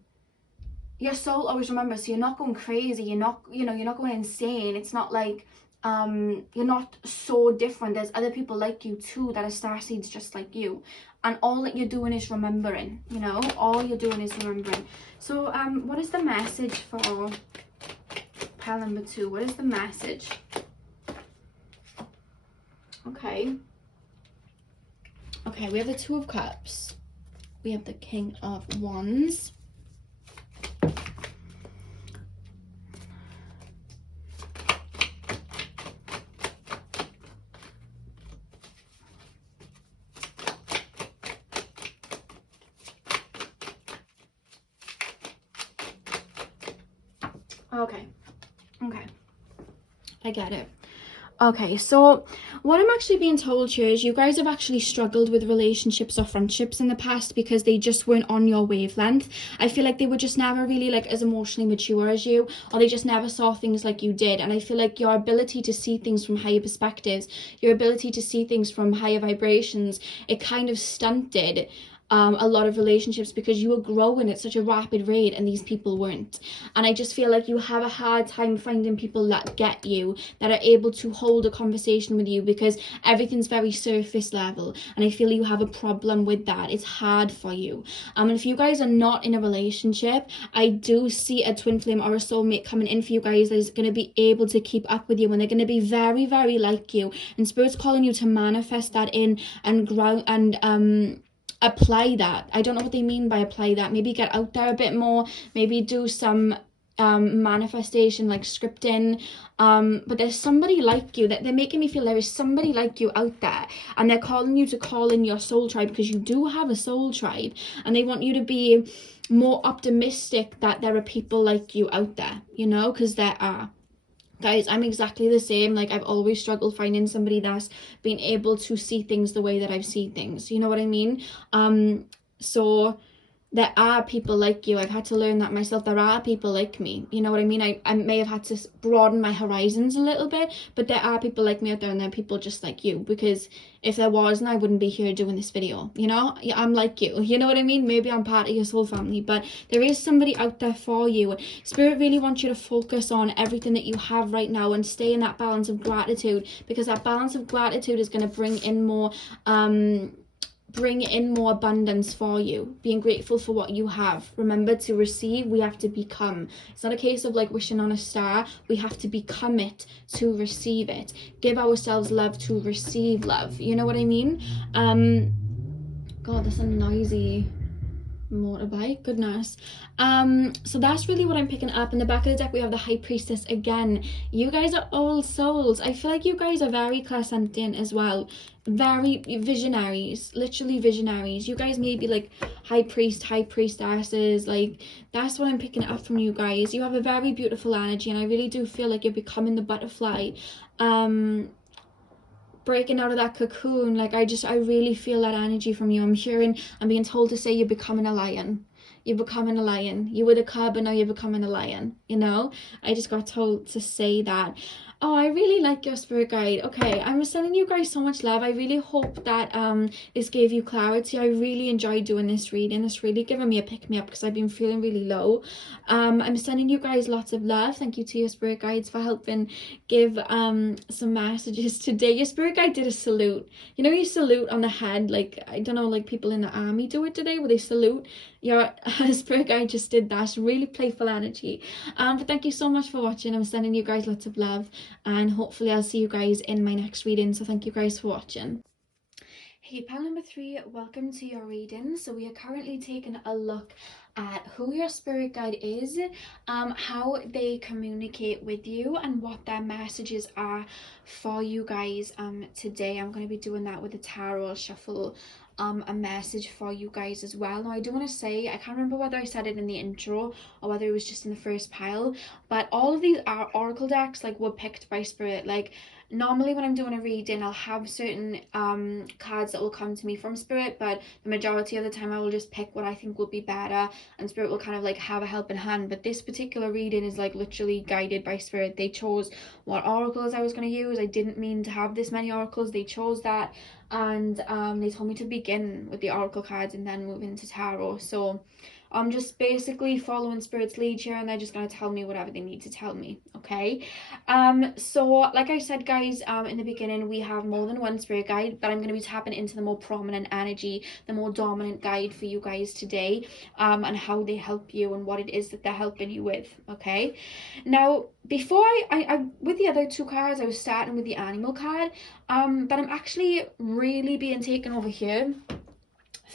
Your soul always remembers, so you're not going crazy, you're not, you know, you're not going insane. It's not like you're not so different. There's other people like you too that are starseeds just like you, and all that you're doing is remembering, you know, all you're doing is remembering. So what is the message for pile number 2? What is the message? Okay, we have the Two of Cups, we have the King of Wands, Okay. Okay. I get it. Okay, so what I'm actually being told here is you guys have actually struggled with relationships or friendships in the past because they just weren't on your wavelength. I feel like they were just never really like as emotionally mature as you, or they just never saw things like you did. And I feel like your ability to see things from higher perspectives, your ability to see things from higher vibrations, it kind of stunted a lot of relationships because you were growing at such a rapid rate and these people weren't. And I just feel like you have a hard time finding people that get you, that are able to hold a conversation with you, because everything's very surface level, and I feel you have a problem with that. It's hard for you. And if you guys are not in a relationship, I do see a twin flame or a soulmate coming in for you guys that is going to be able to keep up with you, and they're going to be very, very like you, and Spirit's calling you to manifest that in and grow and apply that. I don't know what they mean by apply that. Maybe get out there a bit more, maybe do some manifestation like scripting, but there's somebody like you, that they're making me feel there is somebody like you out there, and they're calling you to call in your soul tribe, because you do have a soul tribe, and they want you to be more optimistic that there are people like you out there, you know, because there are. Guys, I'm exactly the same. Like, I've always struggled finding somebody that's been able to see things the way that I've seen things, you know what I mean? So there are people like you. I've had to learn that myself. There are people like me, you know what I mean? I may have had to broaden my horizons a little bit, but there are people like me out there, and there are people just like you, because if there wasn't, I wouldn't be here doing this video, you know? I'm like you know what I mean? Maybe I'm part of your soul family, but there is somebody out there for you. Spirit really wants you to focus on everything that you have right now and stay in that balance of gratitude, because that balance of gratitude is going to bring in more abundance for you. Being grateful for what you have. Remember, to receive, we have to become. It's not a case of like wishing on a star. We have to become it to receive it. Give ourselves love to receive love. You know what I mean? God, that's a noisy motorbike, goodness. So that's really what I'm picking up. In the back of the deck, we have the High Priestess again. You guys are old souls. I feel like you guys are very clairsentient as well, very visionaries, literally visionaries. You guys may be like high priestesses, like that's what I'm picking up from you guys. You have a very beautiful energy, and I really do feel like you're becoming the butterfly, breaking out of that cocoon. Like I really feel that energy from you. I'm being told to say you're becoming a lion. You're becoming a lion. You were the cub, and now you're becoming a lion, you know? I just got told to say that. Oh, I really like your spirit guide. Okay, I'm sending you guys so much love. I really hope that this gave you clarity. I really enjoyed doing this reading. It's really given me a pick-me-up because I've been feeling really low. I'm sending you guys lots of love. Thank you to your spirit guides for helping give some messages today. Your spirit guide did a salute. You know, you salute on the head, like I don't know, like people in the army do it today, where they salute. Your spirit guide just did that. It's really playful energy. But thank you so much for watching. I'm sending you guys lots of love, and hopefully I'll see you guys in my next reading. So thank you guys for watching. Hey, pile number 3, welcome to your reading. So we are currently taking a look at who your spirit guide is, how they communicate with you, and what their messages are for you guys. Today I'm going to be doing that with a tarot shuffle, a message for you guys as well. Now I do want to say, I can't remember whether I said it in the intro or whether it was just in the first pile, but all of these are oracle decks, like, were picked by spirit. Like, normally when I'm doing a reading, I'll have certain cards that will come to me from spirit, but the majority of the time I will just pick what I think will be better, and spirit will kind of like have a helping hand. But this particular reading is like literally guided by spirit. They chose what oracles I was going to use. I didn't mean to have this many oracles. They chose that, and they told me to begin with the oracle cards and then move into tarot. So I'm just basically following spirit's lead here, and they're just going to tell me whatever they need to tell me, okay? So like I said, guys, in the beginning, we have more than one spirit guide, but I'm going to be tapping into the more prominent energy, the more dominant guide for you guys today, and how they help you and what it is that they're helping you with, okay? Now, before I with the other two cards, I was starting with the animal card, but I'm actually really being taken over here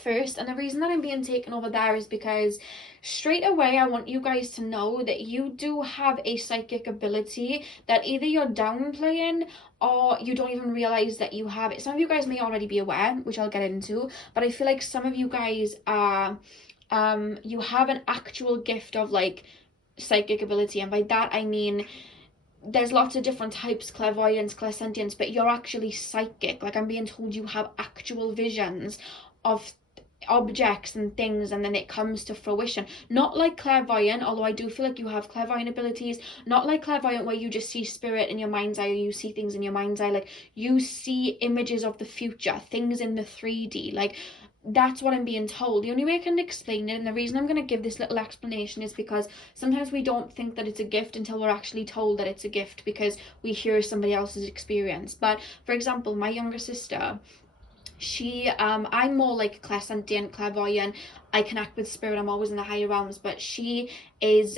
first, and the reason that I'm being taken over there is because straight away I want you guys to know that you do have a psychic ability that either you're downplaying or you don't even realize that you have it. Some of you guys may already be aware, which I'll get into, but I feel like some of you guys are you have an actual gift of like psychic ability, and by that I mean there's lots of different types, clairvoyance, clairsentience, but you're actually psychic. Like, I'm being told you have actual visions of objects and things, and then it comes to fruition. Not like clairvoyant, although I do feel like you have clairvoyant abilities. Not like clairvoyant where you just see spirit in your mind's eye, or you see things in your mind's eye. Like, you see images of the future, things in the 3D. Like, that's what I'm being told. The only way I can explain it, and the reason I'm going to give this little explanation, is because sometimes we don't think that it's a gift until we're actually told that it's a gift, because we hear somebody else's experience. But for example, my younger sister, she I'm more like clairsentient, clairvoyant. I connect with spirit, I'm always in the higher realms, but she is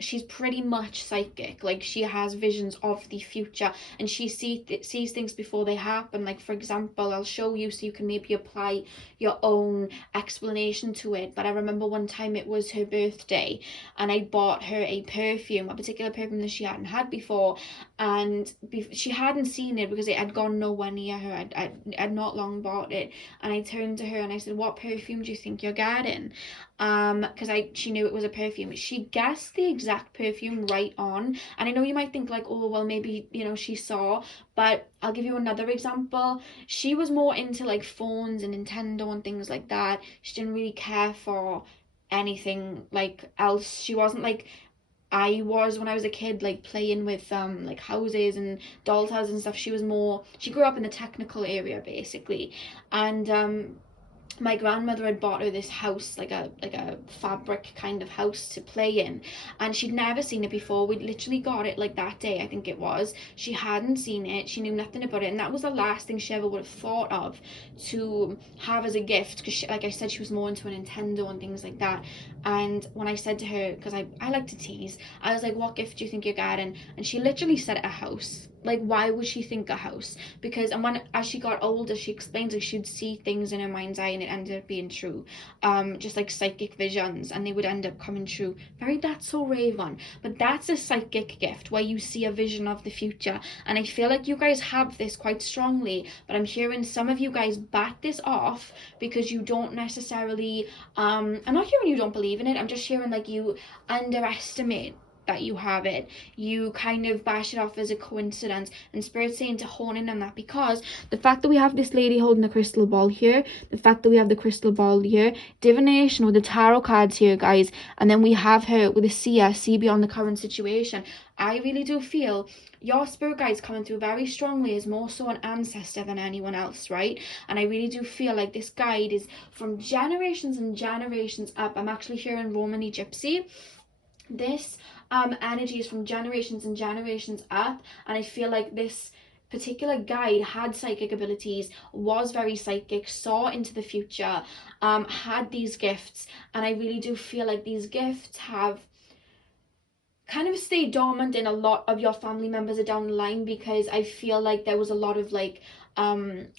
she's pretty much psychic. Like, she has visions of the future, and she sees things before they happen. Like, for example, I'll show you so you can maybe apply your own explanation to it. But I remember one time it was her birthday, and I bought her a perfume, a particular perfume that she hadn't had before, and she hadn't seen it because it had gone nowhere near her. I'd not long bought it, and I turned to her and I said, "What perfume do you think you're getting?" Because she knew it was a perfume. She guessed the exact perfume right on. And I know you might think like, oh well, maybe, you know, she saw, but I'll give you another example. She was more into like phones and Nintendo and things like that. She didn't really care for anything like else. She wasn't like I was when I was a kid, like playing with like houses and dolls houses and stuff. She grew up in the technical area basically. And my grandmother had bought her this house, like a fabric kind of house to play in, and she'd never seen it before. We'd literally got it like that day, I think it was. She hadn't seen it, she knew nothing about it, and that was the last thing she ever would have thought of to have as a gift, because like I said, she was more into a Nintendo and things like that. And when I said to her, because I like to tease, I was like, "What gift do you think you're getting?" And she literally said a house. Like, why would she think a house? Because, and when, as she got older, she explains like she'd see things in her mind's eye and it ended up being true. Just like psychic visions, and they would end up coming true. Very That's So Raven. But that's a psychic gift where you see a vision of the future. And I feel like you guys have this quite strongly, but I'm hearing some of you guys bat this off because you don't necessarily, I'm not hearing you don't believe in it, I'm just hearing like you underestimate that you have it. You kind of bash it off as a coincidence, and Spirit's saying to hone in on that, because the fact that we have this lady holding a crystal ball here, the fact that we have the crystal ball here, divination with the tarot cards here, guys, and then we have her with a see beyond the current situation. I really do feel your spirit guide's coming through very strongly as more so an ancestor than anyone else, right? And I really do feel like this guide is from generations and generations up. I'm actually hearing Romani Gypsy. This energy is from generations and generations up, and I feel like this particular guide had psychic abilities, was very psychic, saw into the future, had these gifts, and I really do feel like these gifts have kind of stayed dormant in a lot of your family members down the line, because I feel like there was a lot of like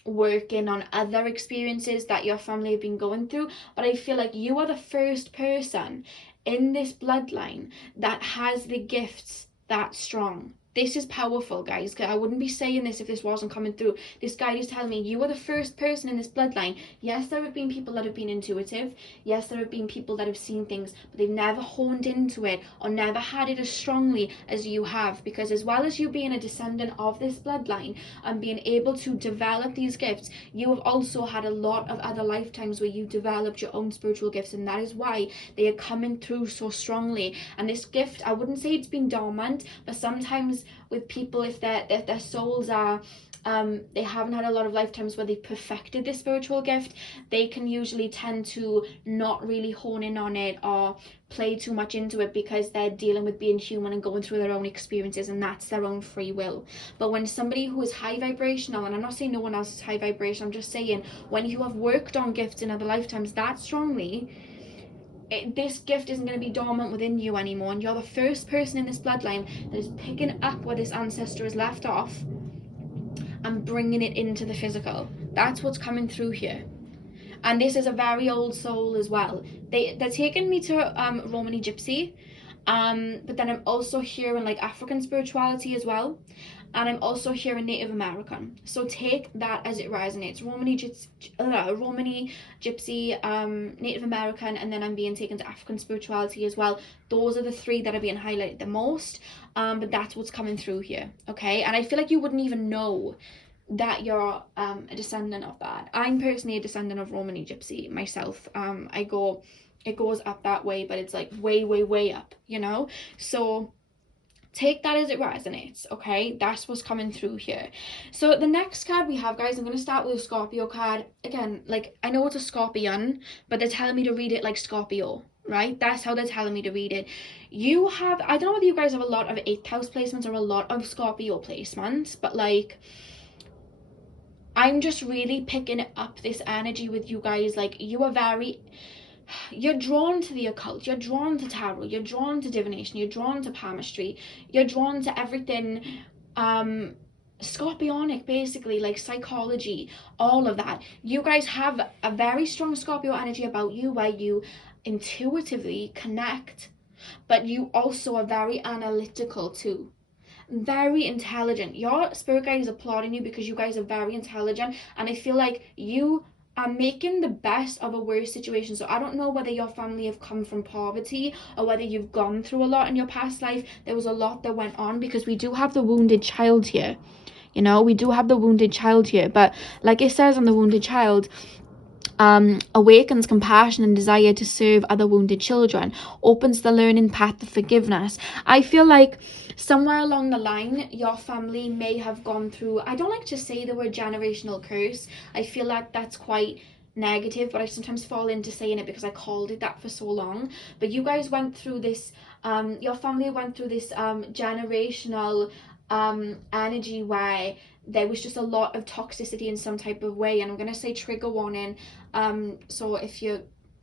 working on other experiences that your family have been going through. But I feel like you are the first person in this bloodline that has the gifts that strong. This is powerful, guys. I wouldn't be saying this if this wasn't coming through. This guide is telling me you are the first person in this bloodline. Yes, there have been people that have been intuitive. Yes, there have been people that have seen things, but they've never honed into it or never had it as strongly as you have. Because as well as you being a descendant of this bloodline and being able to develop these gifts, you have also had a lot of other lifetimes where you developed your own spiritual gifts, and that is why they are coming through so strongly. And this gift, I wouldn't say it's been dormant, but sometimes with people, if their souls are they haven't had a lot of lifetimes where they perfected this spiritual gift, they can usually tend to not really hone in on it or play too much into it, because they're dealing with being human and going through their own experiences, and that's their own free will. But when somebody who is high vibrational, and I'm not saying no one else is high vibration, I'm just saying when you have worked on gifts in other lifetimes that strongly, this gift isn't going to be dormant within you anymore, and you're the first person in this bloodline that is picking up where this ancestor has left off and bringing it into the physical. That's what's coming through here. And this is a very old soul as well. They're taking me to Romani Gypsy, but then I'm also hearing like African spirituality as well. and I'm also hearing Native American. So take that as it resonates. Romani, Gypsy, Native American, and then I'm being taken to African spirituality as well. Those are the three that are being highlighted the most. But that's what's coming through here, okay? And I feel like you wouldn't even know that you're a descendant of that. I'm personally a descendant of Romani Gypsy myself. It goes up that way, but it's like way, way, way up, you know? So take that as it resonates, okay? That's what's coming through here. So the next card we have, guys, I'm going to start with a Scorpio card. Again, like, I know it's a scorpion, but they're telling me to read it like Scorpio, right? That's how they're telling me to read it. You have, I don't know whether you guys have a lot of 8th house placements or a lot of Scorpio placements, but like, I'm just really picking up this energy with you guys. Like, you're drawn to the occult, you're drawn to tarot, you're drawn to divination, you're drawn to palmistry, you're drawn to everything scorpionic, basically, like psychology, all of that. You guys have a very strong Scorpio energy about you, where you intuitively connect, but you also are very analytical too, very intelligent. Your spirit guide is applauding you because you guys are very intelligent, and I feel like you are making the best of a worse situation. So I don't know whether your family have come from poverty or whether you've gone through a lot in your past life. There was a lot that went on, because we do have the wounded child here, you know, we do have the wounded child here. But like it says on the wounded child, awakens compassion and desire to serve other wounded children, opens the learning path to forgiveness. I feel like somewhere along the line, your family may have gone through, I don't like to say the word generational curse. I feel like that's quite negative, but I sometimes fall into saying it because I called it that for so long. But you guys went through this, your family went through this generational energy where there was just a lot of toxicity in some type of way. And I'm going to say trigger warning, so if you're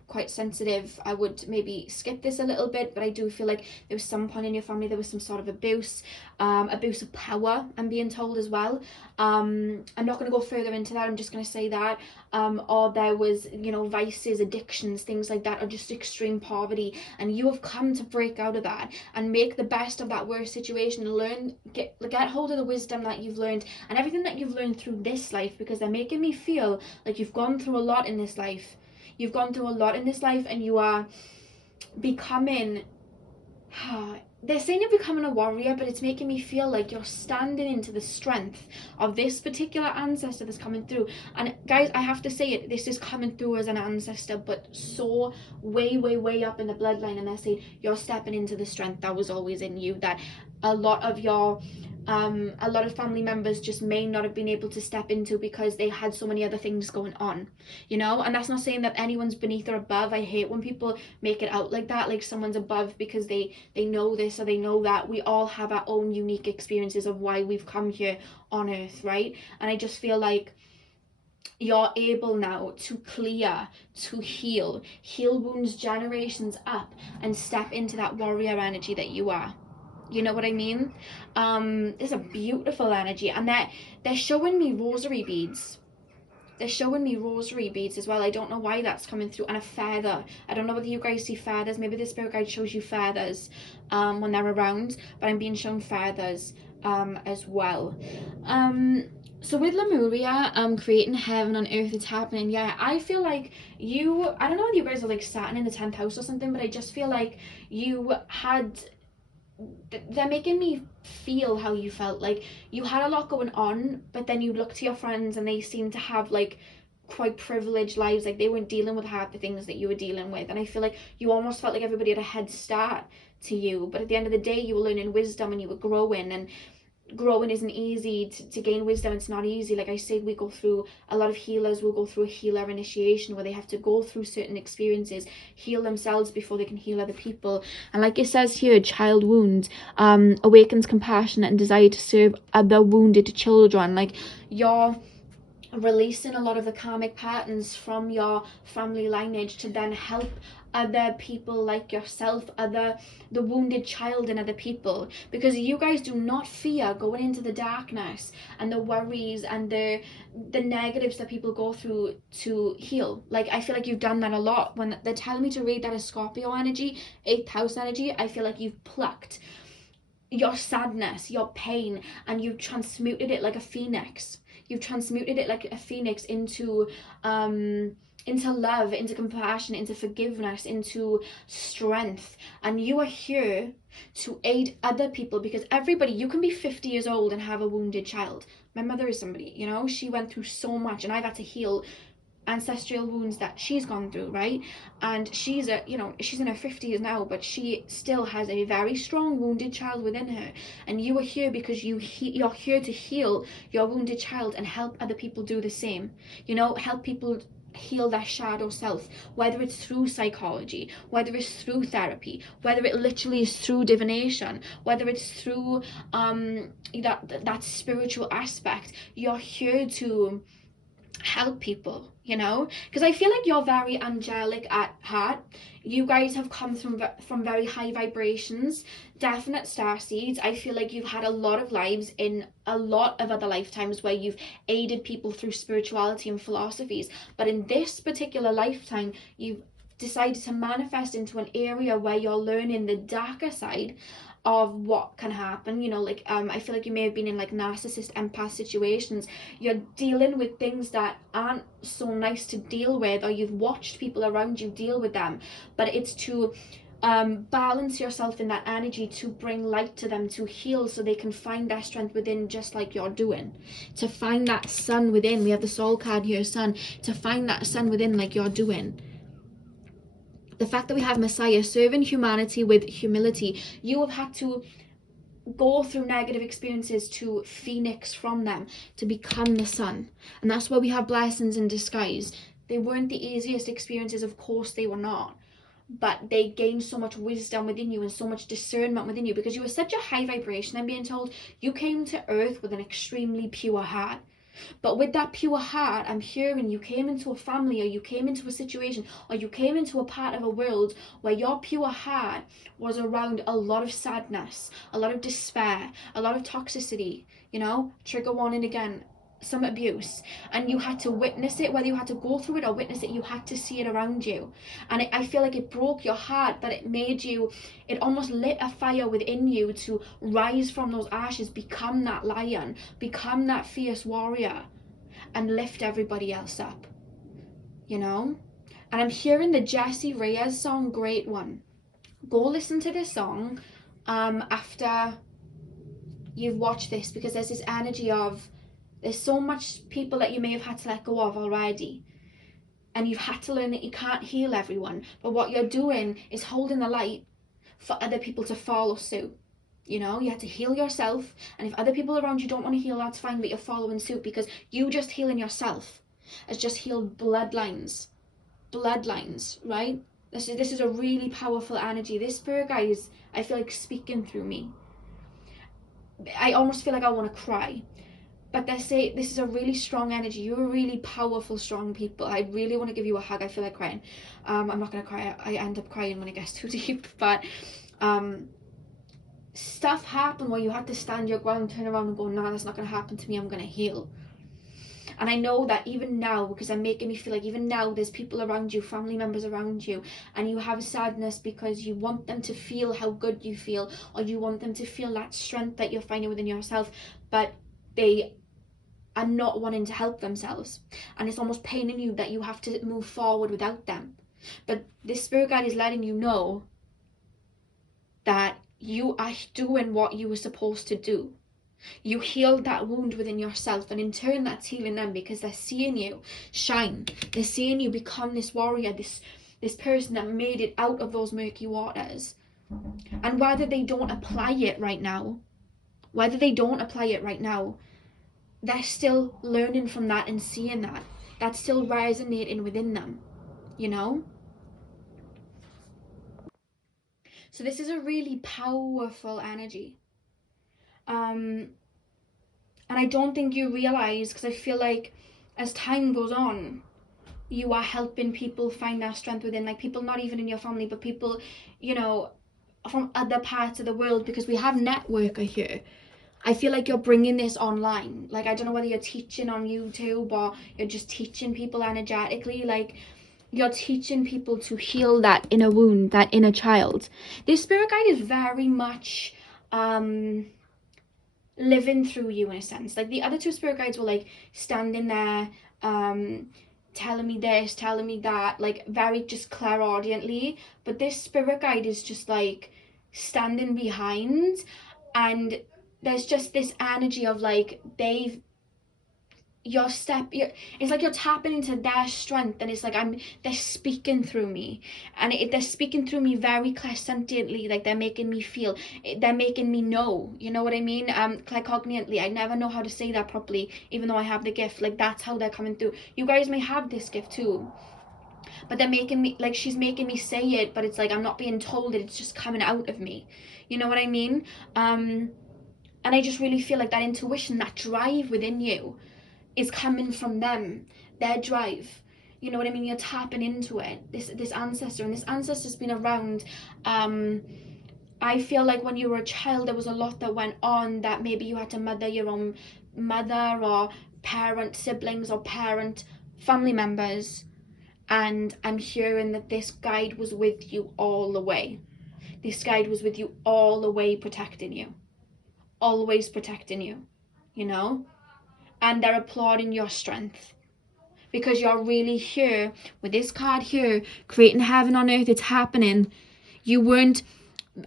quite sensitive, I would maybe skip this a little bit, but I do feel like there was some point in your family there was some sort of abuse of power, I'm being told as well. I'm not going to go further into that, I'm just going to say that, or there was, you know, vices, addictions, things like that, or just extreme poverty, and you have come to break out of that and make the best of that worst situation, and get hold of the wisdom that you've learned and everything that you've learned through this life, because they're making me feel like you've gone through a lot in this life. You've gone through a lot in this life, and you are becoming, they're saying you're becoming a warrior, but it's making me feel like you're standing into the strength of this particular ancestor that's coming through. And guys, I have to say it, this is coming through as an ancestor, but so way, way, way up in the bloodline, and they're saying you're stepping into the strength that was always in you, that a lot of family members just may not have been able to step into because they had so many other things going on, you know. And that's not saying that anyone's beneath or above. I hate when people make it out like that, like someone's above because they know this or they know that. We all have our own unique experiences of why we've come here on earth, right? And I just feel like you're able now to clear, to heal wounds generations up, and step into that warrior energy that you are. You know what I mean? There's a beautiful energy, and they're showing me rosary beads. They're showing me rosary beads as well. I don't know why that's coming through. And a feather. I don't know whether you guys see feathers. Maybe the spirit guide shows you feathers when they're around, but I'm being shown feathers as well. So with Lemuria, creating heaven on earth, it's happening. Yeah, I feel like I don't know whether you guys are like Saturn in the 10th house or something, but I just feel like they're making me feel how you felt. Like you had a lot going on, but then you look to your friends and they seem to have like quite privileged lives. Like they weren't dealing with half the things that you were dealing with, and I feel like you almost felt like everybody had a head start to you, but at the end of the day you were learning wisdom and you were growing, and growing isn't easy. To gain wisdom, it's not easy. Like I said, we go through, a lot of healers will go through a healer initiation where they have to go through certain experiences, heal themselves before they can heal other people. And like it says here, child wounds awakens compassion and desire to serve other wounded children. Like you're releasing a lot of the karmic patterns from your family lineage to then help other people like yourself, the wounded child in other people, because you guys do not fear going into the darkness and the worries and the negatives that people go through to heal. Like I feel like you've done that a lot. When they're telling me to read that as Scorpio energy, 8th house energy, I feel like you've plucked your sadness, your pain, and you've transmuted it like a phoenix. You've transmuted it like a phoenix into love, into compassion, into forgiveness, into strength. And you are here to aid other people, because everybody, you can be 50 years old and have a wounded child. My mother is somebody, you know, she went through so much, and I've had to heal ancestral wounds that she's gone through, right? And she's she's in her 50s now, but she still has a very strong wounded child within her. And you are here because you're here to heal your wounded child and help other people do the same, you know, help people heal their shadow self, whether it's through psychology, whether it's through therapy, whether it literally is through divination, whether it's through that spiritual aspect. You're here to help people, you know, because I feel like you're very angelic at heart. You guys have come from very high vibrations, definite star seeds. I feel like you've had a lot of lives in a lot of other lifetimes where you've aided people through spirituality and philosophies, but in this particular lifetime you've decided to manifest into an area where you're learning the darker side of what can happen, you know, like I feel like you may have been in like narcissist empath situations. You're dealing with things that aren't so nice to deal with, or you've watched people around you deal with them, but it's to balance yourself in that energy, to bring light to them, to heal so they can find their strength within, just like you're doing, to find that sun within. We have the soul card here, sun, to find that sun within like you're doing. The fact that we have Messiah serving humanity with humility, you have had to go through negative experiences to phoenix from them, to become the sun. And that's why we have blessings in disguise. They weren't the easiest experiences, of course they were not, but they gained so much wisdom within you and so much discernment within you, because you were such a high vibration. I'm being told you came to earth with an extremely pure heart. But with that pure heart, I'm hearing you came into a family, or you came into a situation, or you came into a part of a world where your pure heart was around a lot of sadness, a lot of despair, a lot of toxicity, you know, trigger warning again, some abuse, and you had to witness it. Whether you had to go through it or witness it, you had to see it around you. And I feel like it broke your heart, but it made you, it almost lit a fire within you to rise from those ashes, become that lion, become that fierce warrior, and lift everybody else up, you know. And I'm hearing the Jessie Reyez song, Great One. Go listen to this song after you've watched this, because there's this energy of, there's so much people that you may have had to let go of already, and you've had to learn that you can't heal everyone, but what you're doing is holding the light for other people to follow suit. You know, you had to heal yourself, and if other people around you don't want to heal, that's fine, but you're following suit, because you just healing yourself has just healed bloodlines, right? This is a really powerful energy. This spirit guide is, I feel like, speaking through me. I almost feel like I want to cry. But they say this is a really strong energy. You're a really powerful, strong people. I really want to give you a hug. I feel like crying. I'm not going to cry. I end up crying when it gets too deep. But stuff happened where you had to stand your ground, turn around and go, nah, that's not going to happen to me. I'm going to heal. And I know that even now, because I'm making me feel like even now there's people around you, family members around you, and you have sadness because you want them to feel how good you feel, or you want them to feel that strength that you're finding within yourself, but they are not wanting to help themselves, and it's almost paining you that you have to move forward without them. But this spirit guide is letting you know that you are doing what you were supposed to do. You healed that wound within yourself, and in turn that's healing them, because they're seeing you shine. They're seeing you become this warrior, this person that made it out of those murky waters. And whether they don't apply it right now, they're still learning from that and seeing that. That's still resonating within them, you know? So this is a really powerful energy. And I don't think you realize, because I feel like as time goes on, you are helping people find their strength within, like people not even in your family, but people, you know, from other parts of the world, because we have networker here. I feel like you're bringing this online. Like, I don't know whether you're teaching on YouTube or you're just teaching people energetically. Like, you're teaching people to heal that inner wound, that inner child. This spirit guide is very much living through you in a sense. Like the other two spirit guides were like standing there, telling me this, telling me that, like very just clairaudiently. But this spirit guide is just like standing behind, and there's just this energy of like it's like you're tapping into their strength, and it's like they're speaking through me, and they're speaking through me very clairsentiently, like they're making me feel, they're making me know, you know what I mean? Claircognizantly, I never know how to say that properly, even though I have the gift. Like that's how they're coming through. You guys may have this gift too, but they're making me, like she's making me say it, but it's like I'm not being told it, it's just coming out of me, you know what I mean? And I just really feel like that intuition, that drive within you is coming from them, their drive. You know what I mean? You're tapping into it. This ancestor, and this ancestor's been around. I feel like when you were a child, there was a lot that went on, that maybe you had to mother your own mother, or parent siblings, or parent family members. And I'm hearing that this guide was with you all the way. This guide was with you all the way, protecting you. Always protecting you, you know? And they're applauding your strength, because you're really here with this card here, creating heaven on earth. It's happening. You weren't,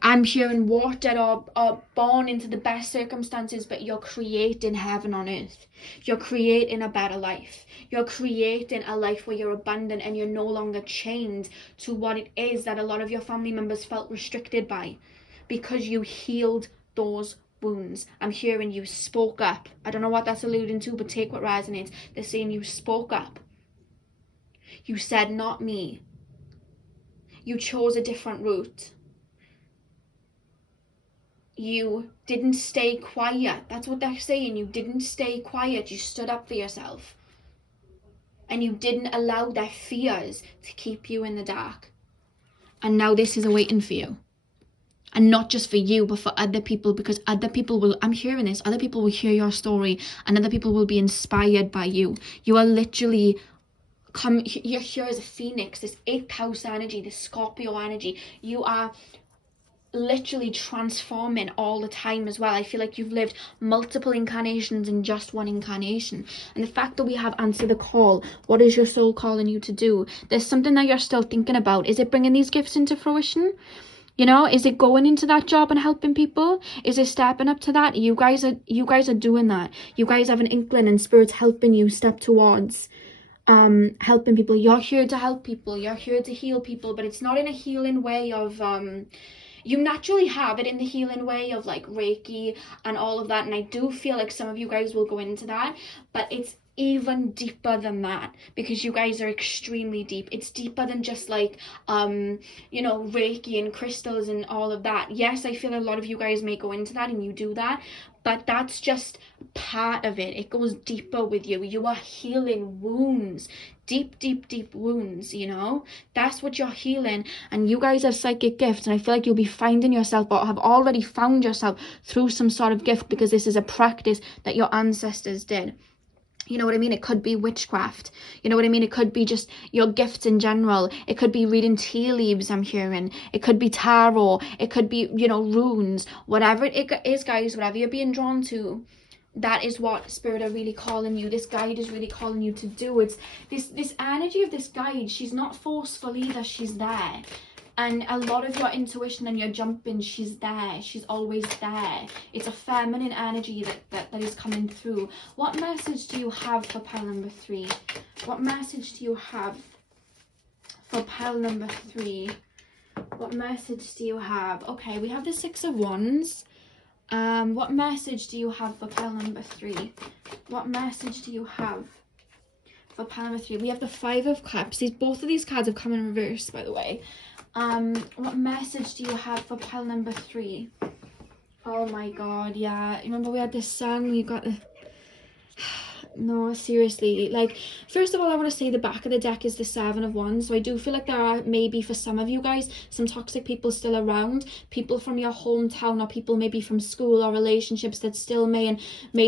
I'm hearing, watered or born into the best circumstances, but you're creating heaven on earth. You're creating a better life. You're creating a life where you're abundant, and you're no longer chained to what it is that a lot of your family members felt restricted by, because you healed those wounds. I'm hearing you spoke up. I don't know what that's alluding to, but take what resonates. They're saying you spoke up. You said, not me. You chose a different route. You didn't stay quiet. That's what they're saying. You didn't stay quiet. You stood up for yourself. And you didn't allow their fears to keep you in the dark. And now this is awaiting for you. And not just for you, but for other people, because other people will, I'm hearing this, other people will hear your story, and other people will be inspired by you. You are literally, you're here as a phoenix, this 8th house energy, this Scorpio energy. You are literally transforming all the time as well. I feel like you've lived multiple incarnations in just one incarnation. And the fact that we have answer the call, what is your soul calling you to do? There's something that you're still thinking about. Is it bringing these gifts into fruition? You know, is it going into that job and helping people? Is it stepping up to that? You guys are doing that. You guys have an inkling, and spirit's helping you step towards helping people. You're here to help people. You're here to heal people, but it's not in a healing way of you naturally have it in the healing way of like Reiki and all of that, and I do feel like some of you guys will go into that, but it's even deeper than that, because you guys are extremely deep. It's deeper than just like you know, Reiki and crystals and all of that. Yes, I feel a lot of you guys may go into that, and you do that, but that's just part of it. It goes deeper with you. You are healing wounds, deep wounds, you know. That's what you're healing. And you guys have psychic gifts, and I feel like you'll be finding yourself, or have already found yourself, through some sort of gift, because this is a practice that your ancestors did. You know what I mean? It could be witchcraft. You know what I mean? It could be just your gifts in general. It could be reading tea leaves, I'm hearing. It could be tarot. It could be, you know, runes. Whatever it is, guys, whatever you're being drawn to, that is what spirit are really calling you. This guide is really calling you to do. It's this energy of this guide. She's not forceful either. She's there. And a lot of your intuition and your jumping, she's there. She's always there. It's a feminine energy that is coming through. What message do you have for pile number 3? What message do you have for pile number 3? What message do you have? Okay, we have the 6 of Wands. What message do you have for pile number 3? What message do you have for pile number 3? We have the 5 of Cups. Both of these cards have come in reverse, by the way. What message do you have for pile number 3? Oh my god, yeah. Remember we had the Sun, we got the... No, seriously. Like, first of all, I want to say the back of the deck is the Seven of Wands. So I do feel like there are maybe for some of you guys some toxic people still around, people from your hometown or people maybe from school or relationships that still may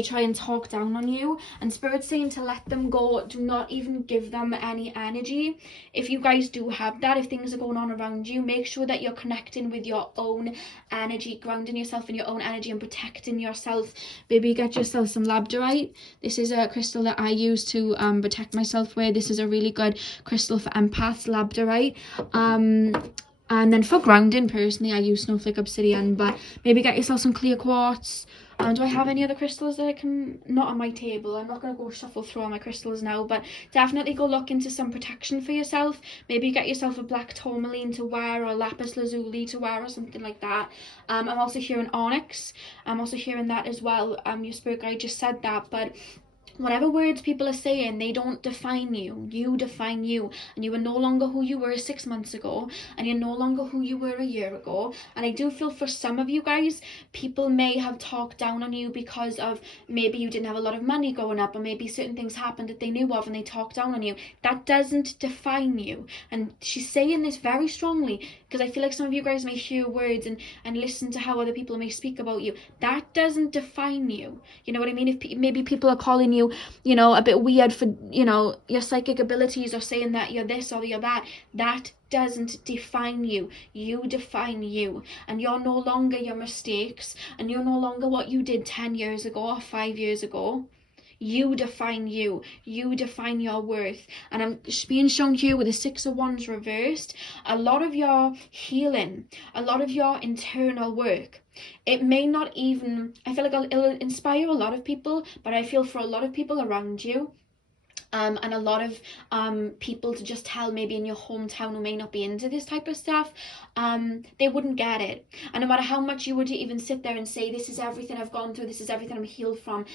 try and talk down on you. And Spirit's saying to let them go. Do not even give them any energy. If you guys do have that, if things are going on around you, make sure that you're connecting with your own energy, grounding yourself in your own energy and protecting yourself. Maybe get yourself some labradorite. This is a crystal that I use to protect myself with. This is a really good crystal for empaths, labradorite. And then for grounding, personally, I use snowflake obsidian, but maybe get yourself some clear quartz. Do I have any other crystals that I can... Not on my table. I'm not going to go shuffle through all my crystals now, but definitely go look into some protection for yourself. Maybe get yourself a black tourmaline to wear or lapis lazuli to wear or something like that. I'm also hearing onyx. I'm also hearing that as well. Your spirit guide just said that, but whatever words people are saying, they don't define you. You define you. And you are no longer who you were 6 months ago. And you're no longer who you were a year ago. And I do feel for some of you guys, people may have talked down on you because of maybe you didn't have a lot of money growing up, or maybe certain things happened that they knew of and they talked down on you. That doesn't define you. And she's saying this very strongly, because I feel like some of you guys may hear words and listen to how other people may speak about you. That doesn't define you. You know what I mean? If maybe people are calling you, you know, a bit weird for, you know, your psychic abilities, or saying that you're this or you're that, that doesn't define you. You define you. And you're no longer your mistakes, and you're no longer what you did 10 years ago or 5 years ago. You define you. You define your worth. And I'm being shown here with the Six of Wands reversed. A lot of your healing, a lot of your internal work, it may not even, I feel like it'll inspire a lot of people, but I feel for a lot of people around you, and a lot of people to just tell maybe in your hometown who may not be into this type of stuff, they wouldn't get it. And no matter how much you were to even sit there and say, this is everything I've gone through, this is everything I'm healed from,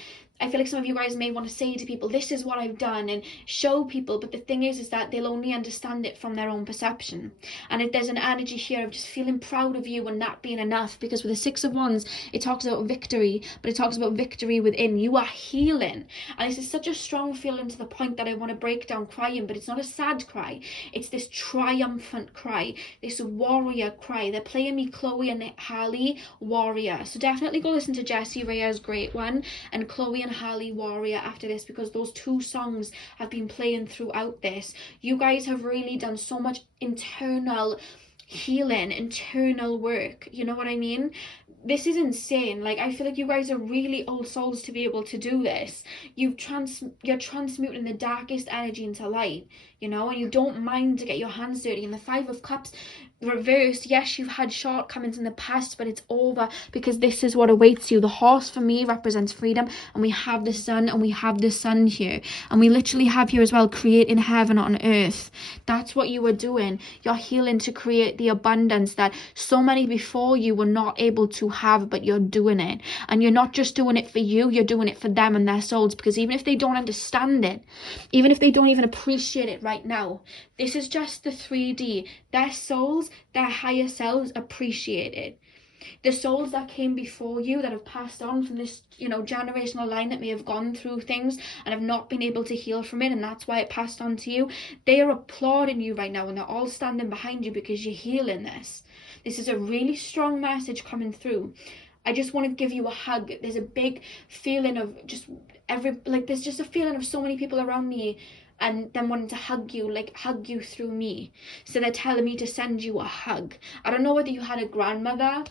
I feel like some of you guys may want to say to people, this is what I've done, and show people, but the thing is that they'll only understand it from their own perception. And if there's an energy here of just feeling proud of you and that being enough, because with the Six of Wands, it talks about victory, but it talks about victory within. You are healing. And this is such a strong feeling to the point that I want to break down crying, but it's not a sad cry. It's this triumphant cry, this warrior cry. They're playing me Chloe and Harley, warrior. So definitely go listen to Jessie Reyes' great one, and Chloe and Harley, warrior, after this, because those two songs have been playing throughout this. You guys have really done so much internal healing, internal work. You know what I mean? This is insane. Like, I feel like you guys are really old souls to be able to do this. You're transmuting the darkest energy into light, you know, and you don't mind to get your hands dirty. And the Five of Cups reversed, yes, you've had shortcomings in the past, but it's over, because this is what awaits you. The horse for me represents freedom, and we have the sun, and we have the sun here, and we literally have here as well, creating heaven on earth. That's what you are doing. You're healing to create the abundance that so many before you were not able to have, but you're doing it. And you're not just doing it for you, you're doing it for them and their souls, because even if they don't understand it, even if they don't even appreciate it right now, this is just the 3D. Their souls, their higher selves appreciate it. The souls that came before you, that have passed on from this, you know, generational line, that may have gone through things and have not been able to heal from it, and that's why it passed on to you, they are applauding you right now, and they're all standing behind you because you're healing this. This is a really strong message coming through. I just want to give you a hug. There's a big feeling of just there's just a feeling of so many people around me and them wanting to hug you, like hug you through me. So they're telling me to send you a hug. I don't know whether you had a grandmother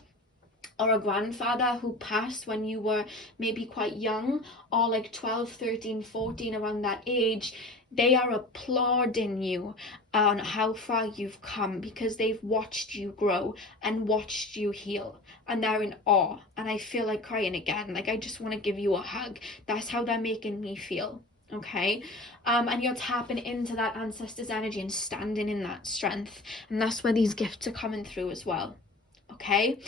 or a grandfather who passed when you were maybe quite young, or like 12, 13, 14, around that age. They are applauding you on how far you've come, because they've watched you grow and watched you heal, and they're in awe. And I feel like crying again. Like, I just want to give you a hug. That's how they're making me feel. Okay, and you're tapping into that ancestors energy and standing in that strength, and that's where these gifts are coming through as well. Okay,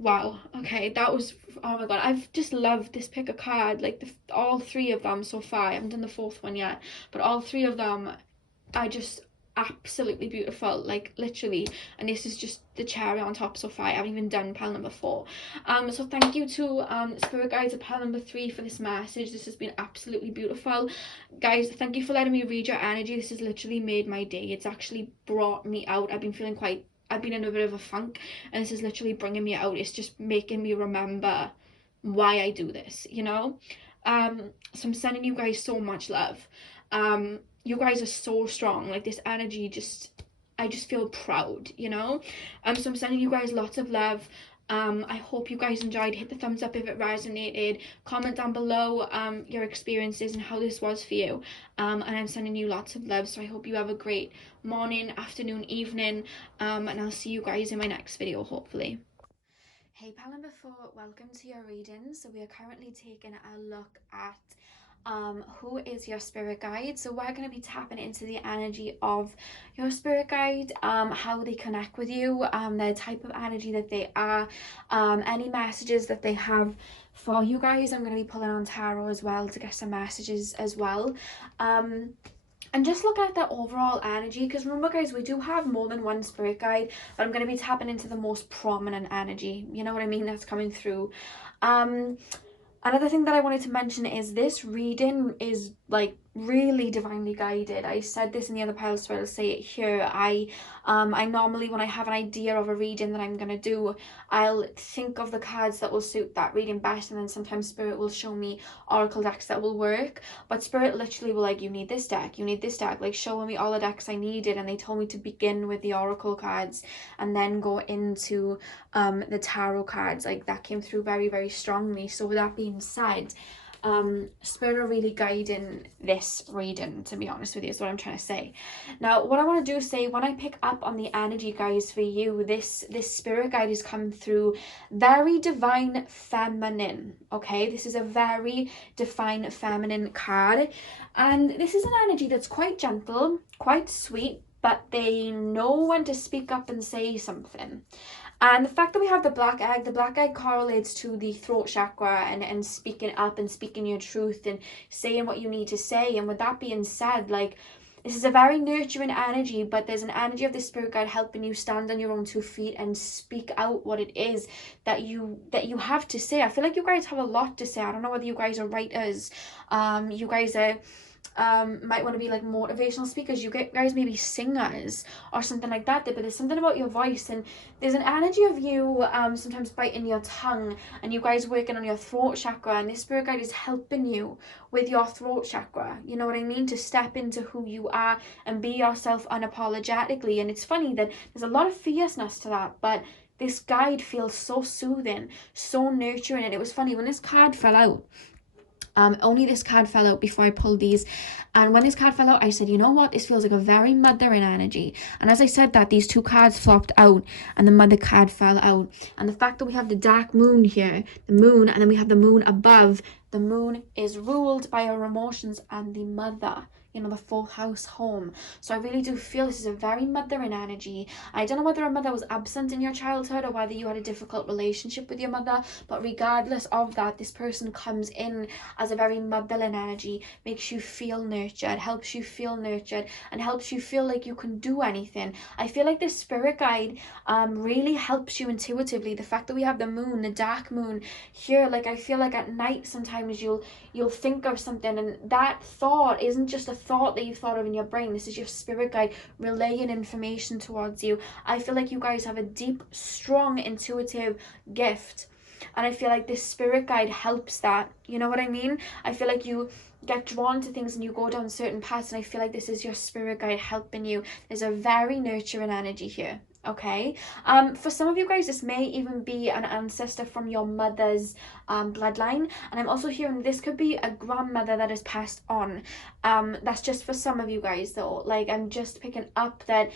wow, okay, that was, oh my god, I've just loved this pick a card, like all three of them so far. I haven't done the fourth one yet, but all three of them, I just absolutely beautiful, like literally. And this is just the cherry on top so far. I haven't even done pile number 4. So thank you to spirit guides of pile number 3 for this message. This has been absolutely beautiful, guys. Thank you for letting me read your energy. This has literally made my day. It's actually brought me out. I've been in a bit of a funk, and this is literally bringing me out. It's just making me remember why I do this, you know. So I'm sending you guys so much love. You guys are so strong. Like, this energy, I just feel proud, you know. So I'm sending you guys lots of love. I hope you guys enjoyed. Hit the thumbs up if it resonated. Comment down below your experiences and how this was for you. And I'm sending you lots of love. So I hope you have a great morning, afternoon, evening. And I'll see you guys in my next video, hopefully. Hey pal number 4, welcome to your reading. So we are currently taking a look at who is your spirit guide. So we're going to be tapping into the energy of your spirit guide, how they connect with you, the type of energy that they are, any messages that they have for you guys. I'm going to be pulling on tarot as well to get some messages as well. And just look at the overall energy, because remember guys, we do have more than one spirit guide, but I'm going to be tapping into the most prominent energy, you know what I mean, that's coming through. Another thing that I wanted to mention is this reading is like really divinely guided. I said this in the other pile, so I'll say it here. I normally, when I have an idea of a reading that I'm gonna do, I'll think of the cards that will suit that reading best, and then sometimes spirit will show me oracle decks that will work. But spirit literally will like, you need this deck, you need this deck, like showing me all the decks I needed, and they told me to begin with the oracle cards and then go into the tarot cards. Like, that came through very, very strongly. So with that being said, spirit are really guiding this reading, to be honest with you, is what I'm trying to say. Now what I want to do is say, when I pick up on the energy guys for you, this spirit guide is come through very divine feminine. Okay, this is a very divine feminine card, and this is an energy that's quite gentle, quite sweet, but they know when to speak up and say something. And the fact that we have the black egg correlates to the throat chakra and speaking up and speaking your truth and saying what you need to say. And with that being said, like, this is a very nurturing energy, but there's an energy of the spirit guide helping you stand on your own 2 feet and speak out what it is that you have to say. I feel like you guys have a lot to say. I don't know whether you guys are writers, you guys are might want to be like motivational speakers, you guys maybe singers or something like that, but there's something about your voice, and there's an energy of you sometimes biting your tongue, and you guys working on your throat chakra, and this spirit guide is helping you with your throat chakra, you know what I mean, to step into who you are and be yourself unapologetically. And it's funny that there's a lot of fierceness to that, but this guide feels so soothing, so nurturing. And it was funny when this card fell out, only this card fell out before I pulled these, and when this card fell out I said, you know what, this feels like a very mothering energy. And as I said that, these 2 cards flopped out and the mother card fell out. And the fact that we have the dark moon here, the moon, and then we have the moon above, the moon is ruled by our emotions and the mother, you know, the 4th house home. So I really do feel this is a very mothering energy. I don't know whether a mother was absent in your childhood or whether you had a difficult relationship with your mother, but regardless of that, this person comes in as a very motherly energy, makes you feel nurtured, helps you feel nurtured, and helps you feel like you can do anything. I feel like this spirit guide really helps you intuitively. The fact that we have the moon, the dark moon here, like, I feel like at night sometimes you'll think of something, and that thought isn't just a thought that you thought of in your brain. This is your spirit guide relaying information towards you. I feel like you guys have a deep, strong, intuitive gift, and I feel like this spirit guide helps that, you know what I mean. I feel like you get drawn to things and you go down certain paths, and I feel like this is your spirit guide helping you. There's a very nurturing energy here. Okay, for some of you guys this may even be an ancestor from your mother's bloodline, and I'm also hearing this could be a grandmother that is passed on. That's just for some of you guys though. Like, I'm just picking up that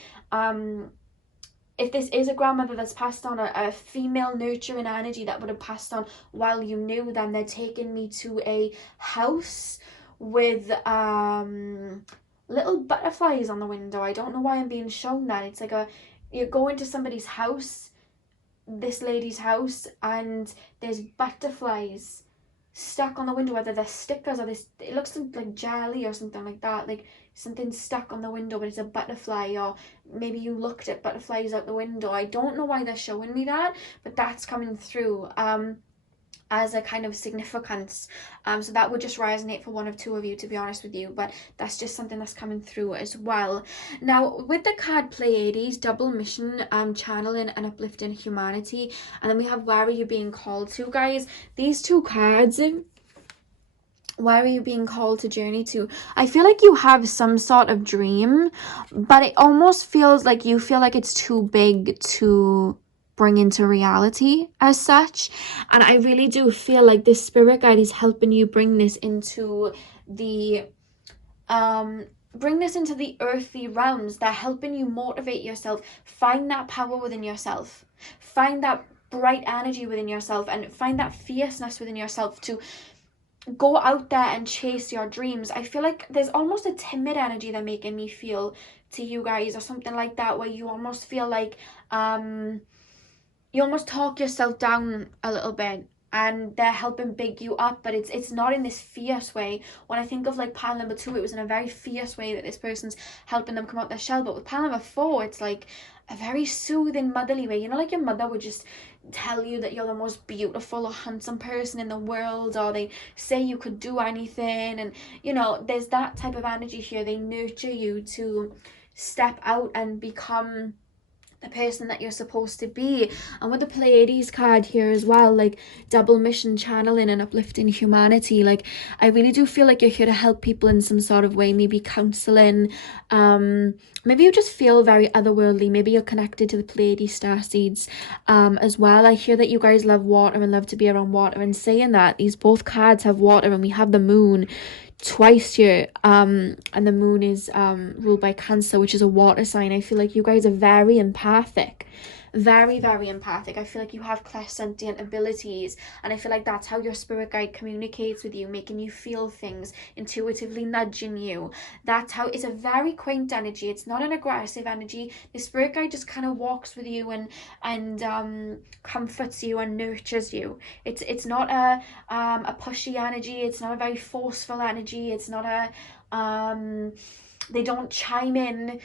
if this is a grandmother that's passed on, a female nurturing energy that would have passed on while you knew them, they're taking me to a house with little butterflies on the window. I don't know why I'm being shown that. It's like you go into somebody's house, this lady's house, and there's butterflies stuck on the window, whether they're stickers or this, it looks like jelly or something like that, like something stuck on the window, but it's a butterfly, or maybe you looked at butterflies out the window. I don't know why they're showing me that, but that's coming through as a kind of significance. So that would just resonate for one of two of you, to be honest with you, but that's just something that's coming through as well. Now, with the card Pleiades, double mission, channeling and uplifting humanity, and then we have where are you being called to, guys. These two cards, where are you being called to journey to? I feel like you have some sort of dream, but it almost feels like you feel like it's too big to bring into reality as such. And I really do feel like this spirit guide is helping you bring this into the earthly realms. They're helping you motivate yourself, find that power within yourself, find that bright energy within yourself, and find that fierceness within yourself to go out there and chase your dreams. I feel like there's almost a timid energy they're making me feel to you guys, or something like that, where you almost feel like you almost talk yourself down a little bit, and they're helping big you up, but it's not in this fierce way. When I think of like pile number 2, it was in a very fierce way that this person's helping them come out their shell, but with pile number 4, it's like a very soothing, motherly way. You know, like your mother would just tell you that you're the most beautiful or handsome person in the world, or they say you could do anything, and you know, there's that type of energy here. They nurture you to step out and become the person that you're supposed to be. And with the Pleiades card here as well, like double mission, channeling and uplifting humanity, like I really do feel like you're here to help people in some sort of way, maybe counseling, maybe you just feel very otherworldly, maybe you're connected to the Pleiades Starseeds as well. I hear that you guys love water and love to be around water, and saying that, these both cards have water, and we have the moon twice here, and the moon is ruled by Cancer, which is a water sign. I feel like you guys are very empathic, very, very empathic. I feel like you have clairsentient abilities, and I feel like that's how your spirit guide communicates with you, making you feel things, intuitively nudging you. That's how it's a very quaint energy. It's not an aggressive energy. The spirit guide just kind of walks with you and comforts you and nurtures you. It's not a pushy energy. It's not a very forceful energy. It's not a they don't chime in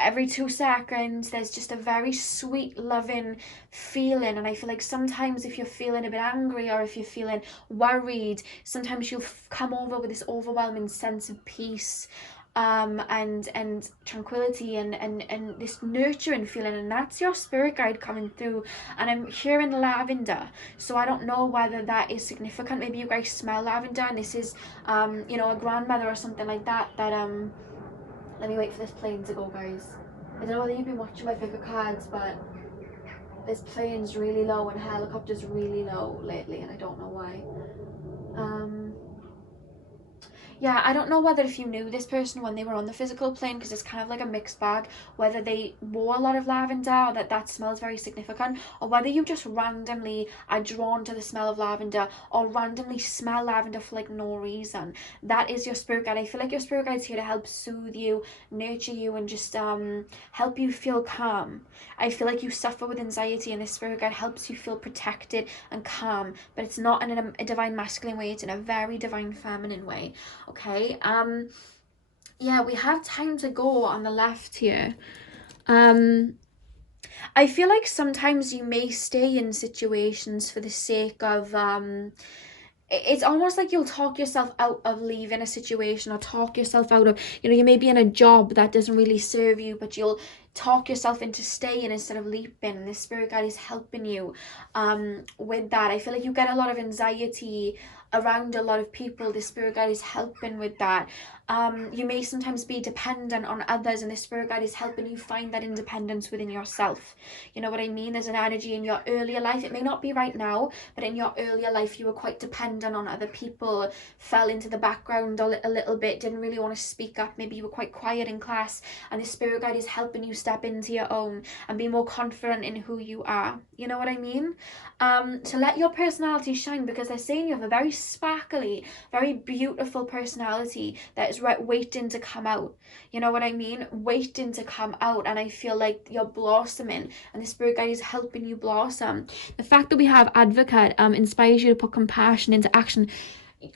every 2 seconds. There's just a very sweet, loving feeling. And I feel like sometimes if you're feeling a bit angry, or if you're feeling worried, sometimes you'll come over with this overwhelming sense of peace, and tranquility, and this nurturing feeling, and that's your spirit guide coming through. And I'm hearing lavender, so I don't know whether that is significant. Maybe you guys smell lavender, and this is you know, a grandmother or something like that let me wait for this plane to go, guys. I don't know whether you've been watching my bigger cards, but this plane's really low and helicopter's really low lately, and I don't know why. Yeah, I don't know whether if you knew this person when they were on the physical plane, because it's kind of like a mixed bag, whether they wore a lot of lavender, or that smells very significant, or whether you just randomly are drawn to the smell of lavender, or randomly smell lavender for like no reason. That is your spirit guide. I feel like your spirit guide's here to help soothe you, nurture you, and just help you feel calm. I feel like you suffer with anxiety, and this spirit guide helps you feel protected and calm, but it's not in a divine masculine way, it's in a very divine feminine way. Okay, yeah, we have time to go on the left here. I feel like sometimes you may stay in situations for the sake of it's almost like you'll talk yourself out of leaving a situation, or talk yourself out of, you know, you may be in a job that doesn't really serve you, but you'll talk yourself into staying instead of leaping. The spirit guide is helping you with that. I feel like you get a lot of anxiety around a lot of people. The spirit guide is helping with that. You may sometimes be dependent on others, and the spirit guide is helping you find that independence within yourself. You know what I mean? There's an energy in your earlier life, it may not be right now, but in your earlier life you were quite dependent on other people, fell into the background a little bit, didn't really want to speak up, maybe you were quite quiet in class, and the spirit guide is helping you step into your own and be more confident in who you are. You know what I mean? To let your personality shine, because they're saying you have a very sparkly, very beautiful personality that is waiting to come out. You know what I mean? Waiting to come out. And I feel like you're blossoming and the spirit guide is helping you blossom. The fact that we have advocate inspires you to put compassion into action.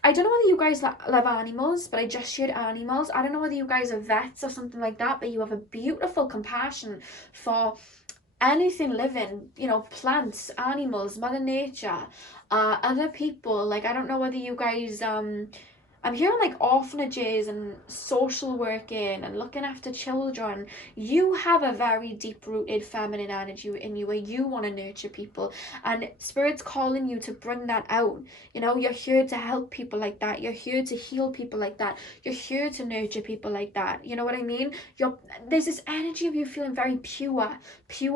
I don't know whether you guys love animals, but I just shared animals. I don't know whether you guys are vets or something like that, but you have a beautiful compassion for anything living, you know, plants, animals, Mother Nature, other people. Like, I don't know whether you guys I'm hearing like orphanages and social working and looking after children. You have a very deep rooted feminine energy in you where you want to nurture people, and spirit's calling you to bring that out. You know, you're here to help people like that. You're here to heal people like that. You're here to nurture people like that. You know what I mean? There's this energy of you feeling very pure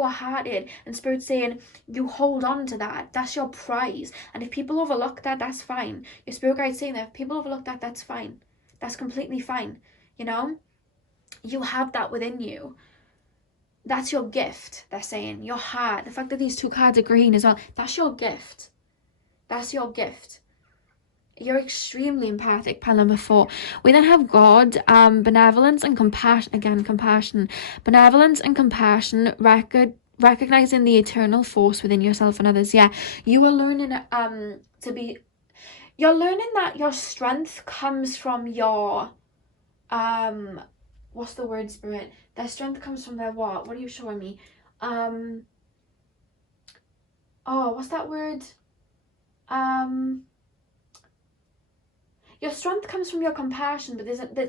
hearted, and spirit's saying you hold on to that. That's your prize. And if people overlook that, that's fine. Your spirit guide's saying that if people overlook that, that's fine. That's completely fine. You know, you have that within you. That's your gift. They're saying your heart. The fact that these two cards are green as well, that's your gift. That's your gift. You're extremely empathic. Pile number 4. We then have God, benevolence and compassion. Again, compassion, benevolence and compassion. Recognizing the eternal force within yourself and others. Yeah, you are learning you're learning that your strength comes from your what's the word, spirit? Their strength comes from their what? What are you showing me? Oh, what's that word? Your strength comes from your compassion, but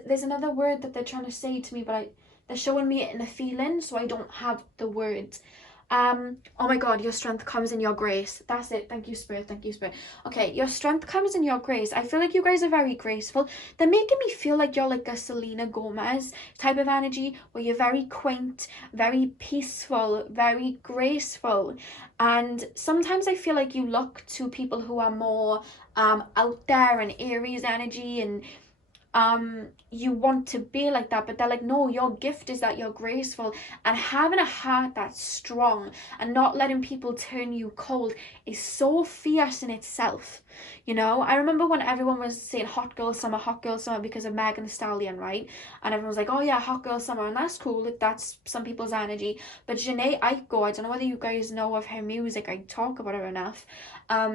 there's another word that they're trying to say to me, but they're showing me it in a feeling, so I don't have the words. Oh my God, your strength comes in your grace. That's it. Thank you, spirit. Thank you, spirit. Okay, your strength comes in your grace. I feel like you guys are very graceful. They're making me feel like you're like a Selena Gomez type of energy, where you're very quaint, very peaceful, very graceful. And sometimes I feel like you look to people who are more out there, and Aries energy, and you want to be like that, but they're like, no, your gift is that you're graceful, and having a heart that's strong and not letting people turn you cold is so fierce in itself. You know, I remember when everyone was saying hot girl summer because of Megan Thee Stallion, right? And everyone was like, oh yeah, hot girl summer, and that's cool if that's some people's energy. But Janae Aiko, I don't know whether you guys know of her music, I talk about her enough.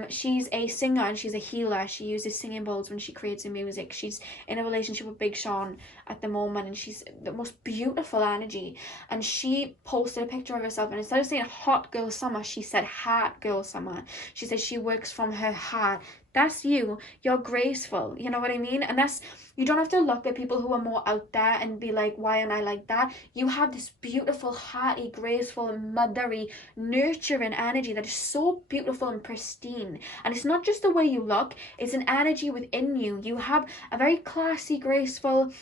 She's a singer and she's a healer. She uses singing bowls when she creates her music. She's in a relationship with Big Sean at the moment, and she's the most beautiful energy. And she posted a picture of herself, and instead of saying hot girl summer, she said heart girl summer. She said she works from her heart. That's you. You're graceful. You know what I mean? And that's, you don't have to look at people who are more out there and be like, why am I like that? You have this beautiful, hearty, graceful, mothery, nurturing energy that is so beautiful and pristine. And it's not just the way you look, it's an energy within you. You have a very classy, graceful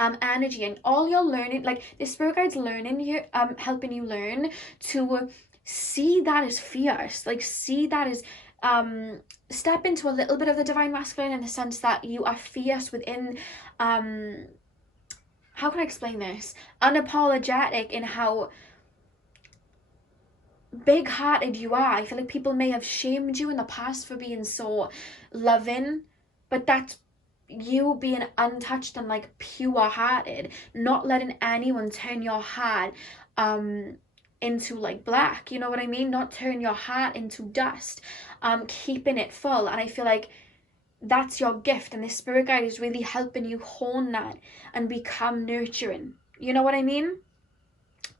energy, and all you're learning, like the spirit guide's learning here, helping you learn to see that as fierce, like see that as step into a little bit of the divine masculine, in the sense that you are fierce within, how can I explain this, unapologetic in how big-hearted you are. I feel like people may have shamed you in the past for being so loving, but that's you being untouched and like pure-hearted, not letting anyone turn your heart into like black, you know what I mean? Not turn your heart into dust, keeping it full. And I feel like that's your gift, and this spirit guide is really helping you hone that and become nurturing. You know what I mean?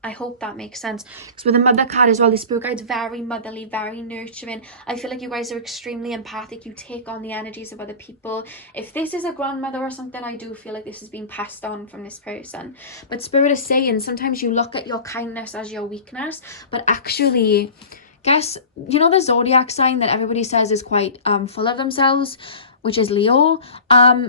I hope that makes sense. Because with the mother card as well, the spirit guide's very motherly, very nurturing. I feel like you guys are extremely empathic. You take on the energies of other people. If this is a grandmother or something, I do feel like this is being passed on from this person. But spirit is saying sometimes you look at your kindness as your weakness, but actually, guess, you know the zodiac sign that everybody says is quite full of themselves, which is Leo.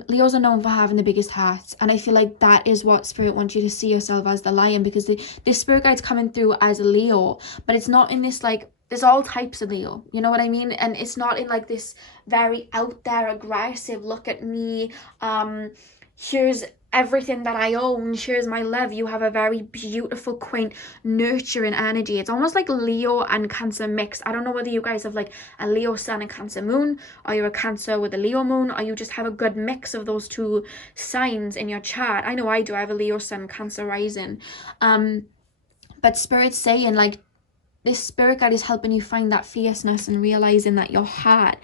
Leos are known for having the biggest hearts, and I feel like that is what spirit wants you to see yourself as, the lion, because this spirit guide's coming through as a Leo, but it's not in this like, there's all types of Leo, you know what I mean? And it's not in like this very out there aggressive, look at me, here's everything that I own. Here's my love. You have a very beautiful, quaint, nurturing energy. It's almost like Leo and Cancer mixed. I don't know whether you guys have like a Leo sun and Cancer moon, or you're a Cancer with a Leo moon, or you just have a good mix of those two signs in your chart. I know I do. I have a Leo sun, Cancer rising. But Spirit's saying, like, this spirit guide is helping you find that fierceness and realizing that your heart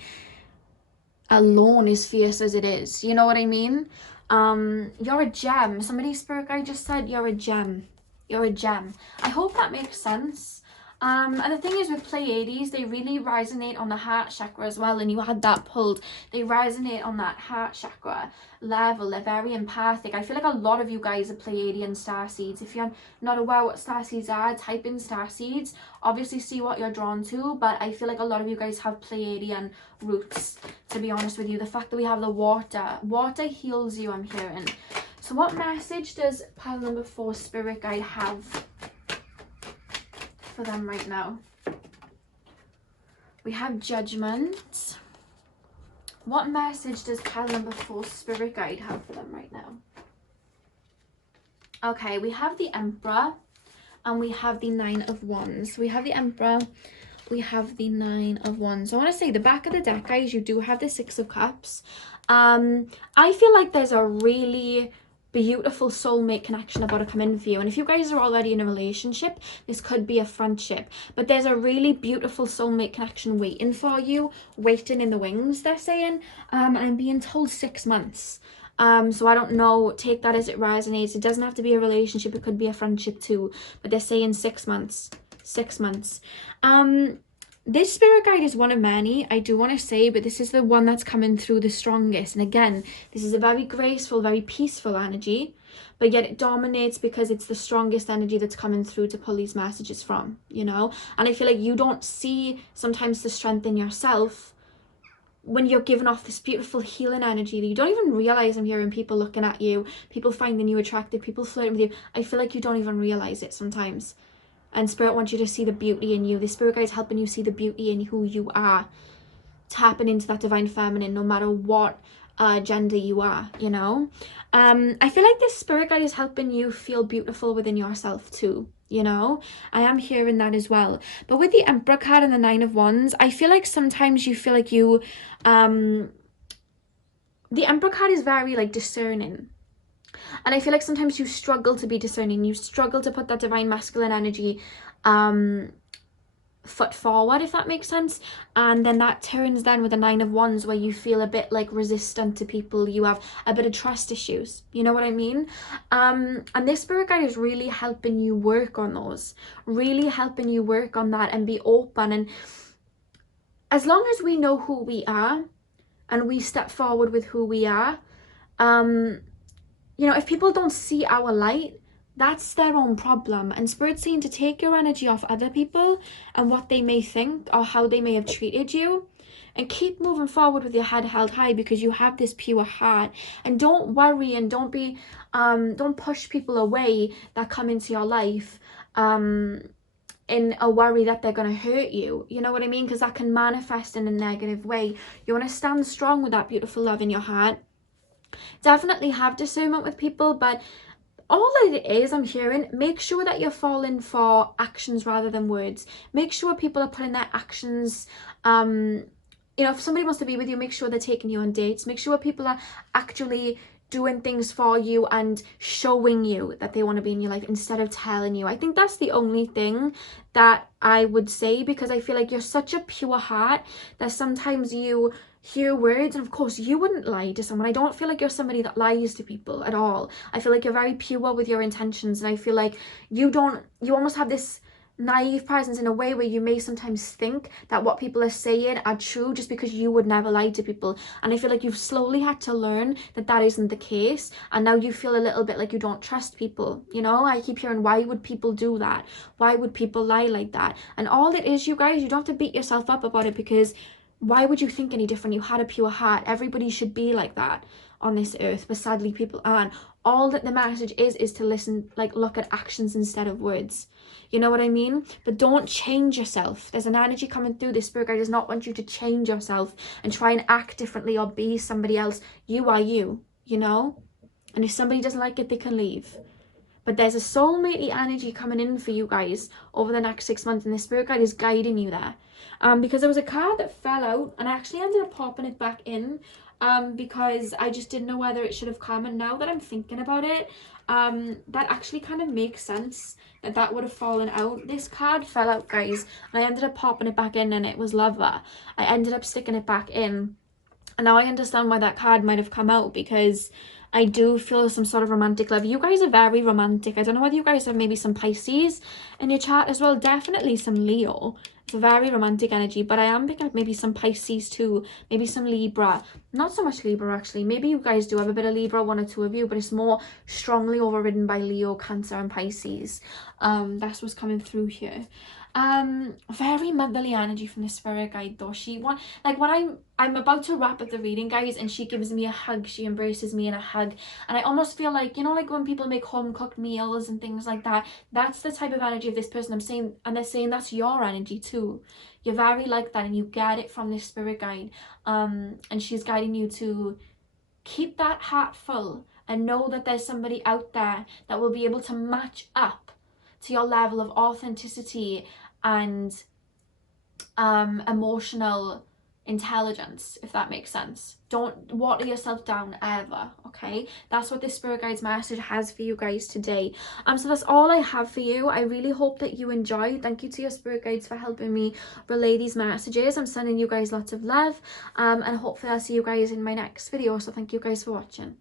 alone is fierce as it is. You know what I mean? You're a gem. Somebody's spirit guide just said you're a gem. You're a gem. I hope that makes sense. And the thing is with Pleiades, they really resonate on the heart chakra as well. And you had that pulled. They resonate on that heart chakra level. They're very empathic. I feel like a lot of you guys are Pleiadian starseeds. If you're not aware what starseeds are, type in starseeds. Obviously see what you're drawn to. But I feel like a lot of you guys have Pleiadian roots, to be honest with you. The fact that we have the water heals you, I'm hearing. So what message does pile number 4 spirit guide have for them right now? We have judgment. What message does pile number 4 spirit guide have for them right now? Okay, we have the Emperor and we have the 9 of Wands. We have the Emperor, we have the 9 of Wands. So I want to say the back of the deck, guys, you do have the 6 of Cups. I feel like there's a really beautiful soulmate connection about to come in for you. And if you guys are already in a relationship, this could be a friendship. But there's a really beautiful soulmate connection waiting for you, waiting in the wings, they're saying. And I'm being told 6 months. So I don't know, take that as it resonates. It doesn't have to be a relationship, it could be a friendship too. But they're saying 6 months. 6 months. This spirit guide is one of many, I do want to say, but this is the one that's coming through the strongest. And again, this is a very graceful, very peaceful energy, but yet it dominates because it's the strongest energy that's coming through to pull these messages from, you know? And I feel like you don't see sometimes the strength in yourself when you're giving off this beautiful healing energy that you don't even realize. I'm hearing people looking at you, people finding you attractive, people flirting with you. I feel like you don't even realize it sometimes. And Spirit wants you to see the beauty in you. The Spirit guide is helping you see the beauty in who you are. Tapping into that divine feminine no matter what gender you are, you know. I feel like this Spirit guide is helping you feel beautiful within yourself too, you know. I am hearing that as well. But with the Emperor card and the 9 of Wands, I feel like sometimes you feel like you... the Emperor card is very like discerning. And I feel like sometimes you struggle to be discerning. You struggle to put that divine masculine energy foot forward, if that makes sense. And then that turns then with the 9 of Wands where you feel a bit like resistant to people. You have a bit of trust issues. You know what I mean? And this spirit guide is really helping you work on those. Really helping you work on that and be open. And as long as we know who we are and we step forward with who we are, you know, if people don't see our light, that's their own problem. And Spirit's saying to take your energy off other people and what they may think or how they may have treated you, and keep moving forward with your head held high because you have this pure heart. And don't worry and don't be don't push people away that come into your life in a worry that they're going to hurt you. You know what I mean? Because that can manifest in a negative way. You want to stand strong with that beautiful love in your heart. Definitely have discernment with people, but all it is, I'm hearing, make sure that you're falling for actions rather than words. Make sure people are putting their actions, you know, if somebody wants to be with you, make sure they're taking you on dates. Make sure people are actually doing things for you and showing you that they want to be in your life instead of telling you. I think that's the only thing that I would say, because I feel like you're such a pure heart that sometimes you hear words, and of course you wouldn't lie to someone. I don't feel like you're somebody that lies to people at all. I feel like you're very pure with your intentions, and I feel like you almost have this naive presence in a way where you may sometimes think that what people are saying are true just because you would never lie to people. And I feel like you've slowly had to learn that that isn't the case, and now you feel a little bit like you don't trust people. You know, I keep hearing, why would people do that? Why would people lie like that? And all it is, you guys, you don't have to beat yourself up about it, because why would you think any different? You had a pure heart. Everybody should be like that on this earth, but sadly people aren't. All that the message is to listen, like look at actions instead of words. You know what I mean? But don't change yourself. There's an energy coming through. This spirit guide does not want you to change yourself and try and act differently or be somebody else. You are you, you know? And if somebody doesn't like it, they can leave. But there's a soulmate energy coming in for you guys over the next 6 months, and the spirit guide is guiding you there. Because there was a card that fell out, and I actually ended up popping it back in, because I just didn't know whether it should have come. And now that I'm thinking about it, that actually kind of makes sense that that would have fallen out. This card fell out, guys, and I ended up popping it back in, and it was Lover. I ended up sticking it back in, and now I understand why that card might have come out, because I do feel some sort of romantic love. You guys are very romantic. I don't know whether you guys have maybe some Pisces in your chart as well. Definitely some Leo. It's a very romantic energy, but I am picking up maybe some Pisces too. Maybe some Libra. Not so much Libra, actually. Maybe you guys do have a bit of Libra, one or two of you, but it's more strongly overridden by Leo, Cancer, and Pisces. That's what's coming through here. Very motherly energy from the spirit guide though. Like when I'm about to wrap up the reading, guys, and she gives me a hug, she embraces me in a hug, and I almost feel like, you know, like when people make home cooked meals and things like that, that's the type of energy of this person. I'm saying, and they're saying that's your energy too. You're very like that, and you get it from this spirit guide. And she's guiding you to keep that heart full and know that there's somebody out there that will be able to match up to your level of authenticity and emotional intelligence, if that makes sense. Don't water yourself down ever, okay? That's what this spirit guide's message has for you guys today. So that's all I have for you. I really hope that you enjoyed. Thank you to your spirit guides for helping me relay these messages. I'm sending you guys lots of love, and hopefully I'll see you guys in my next video. So thank you guys for watching.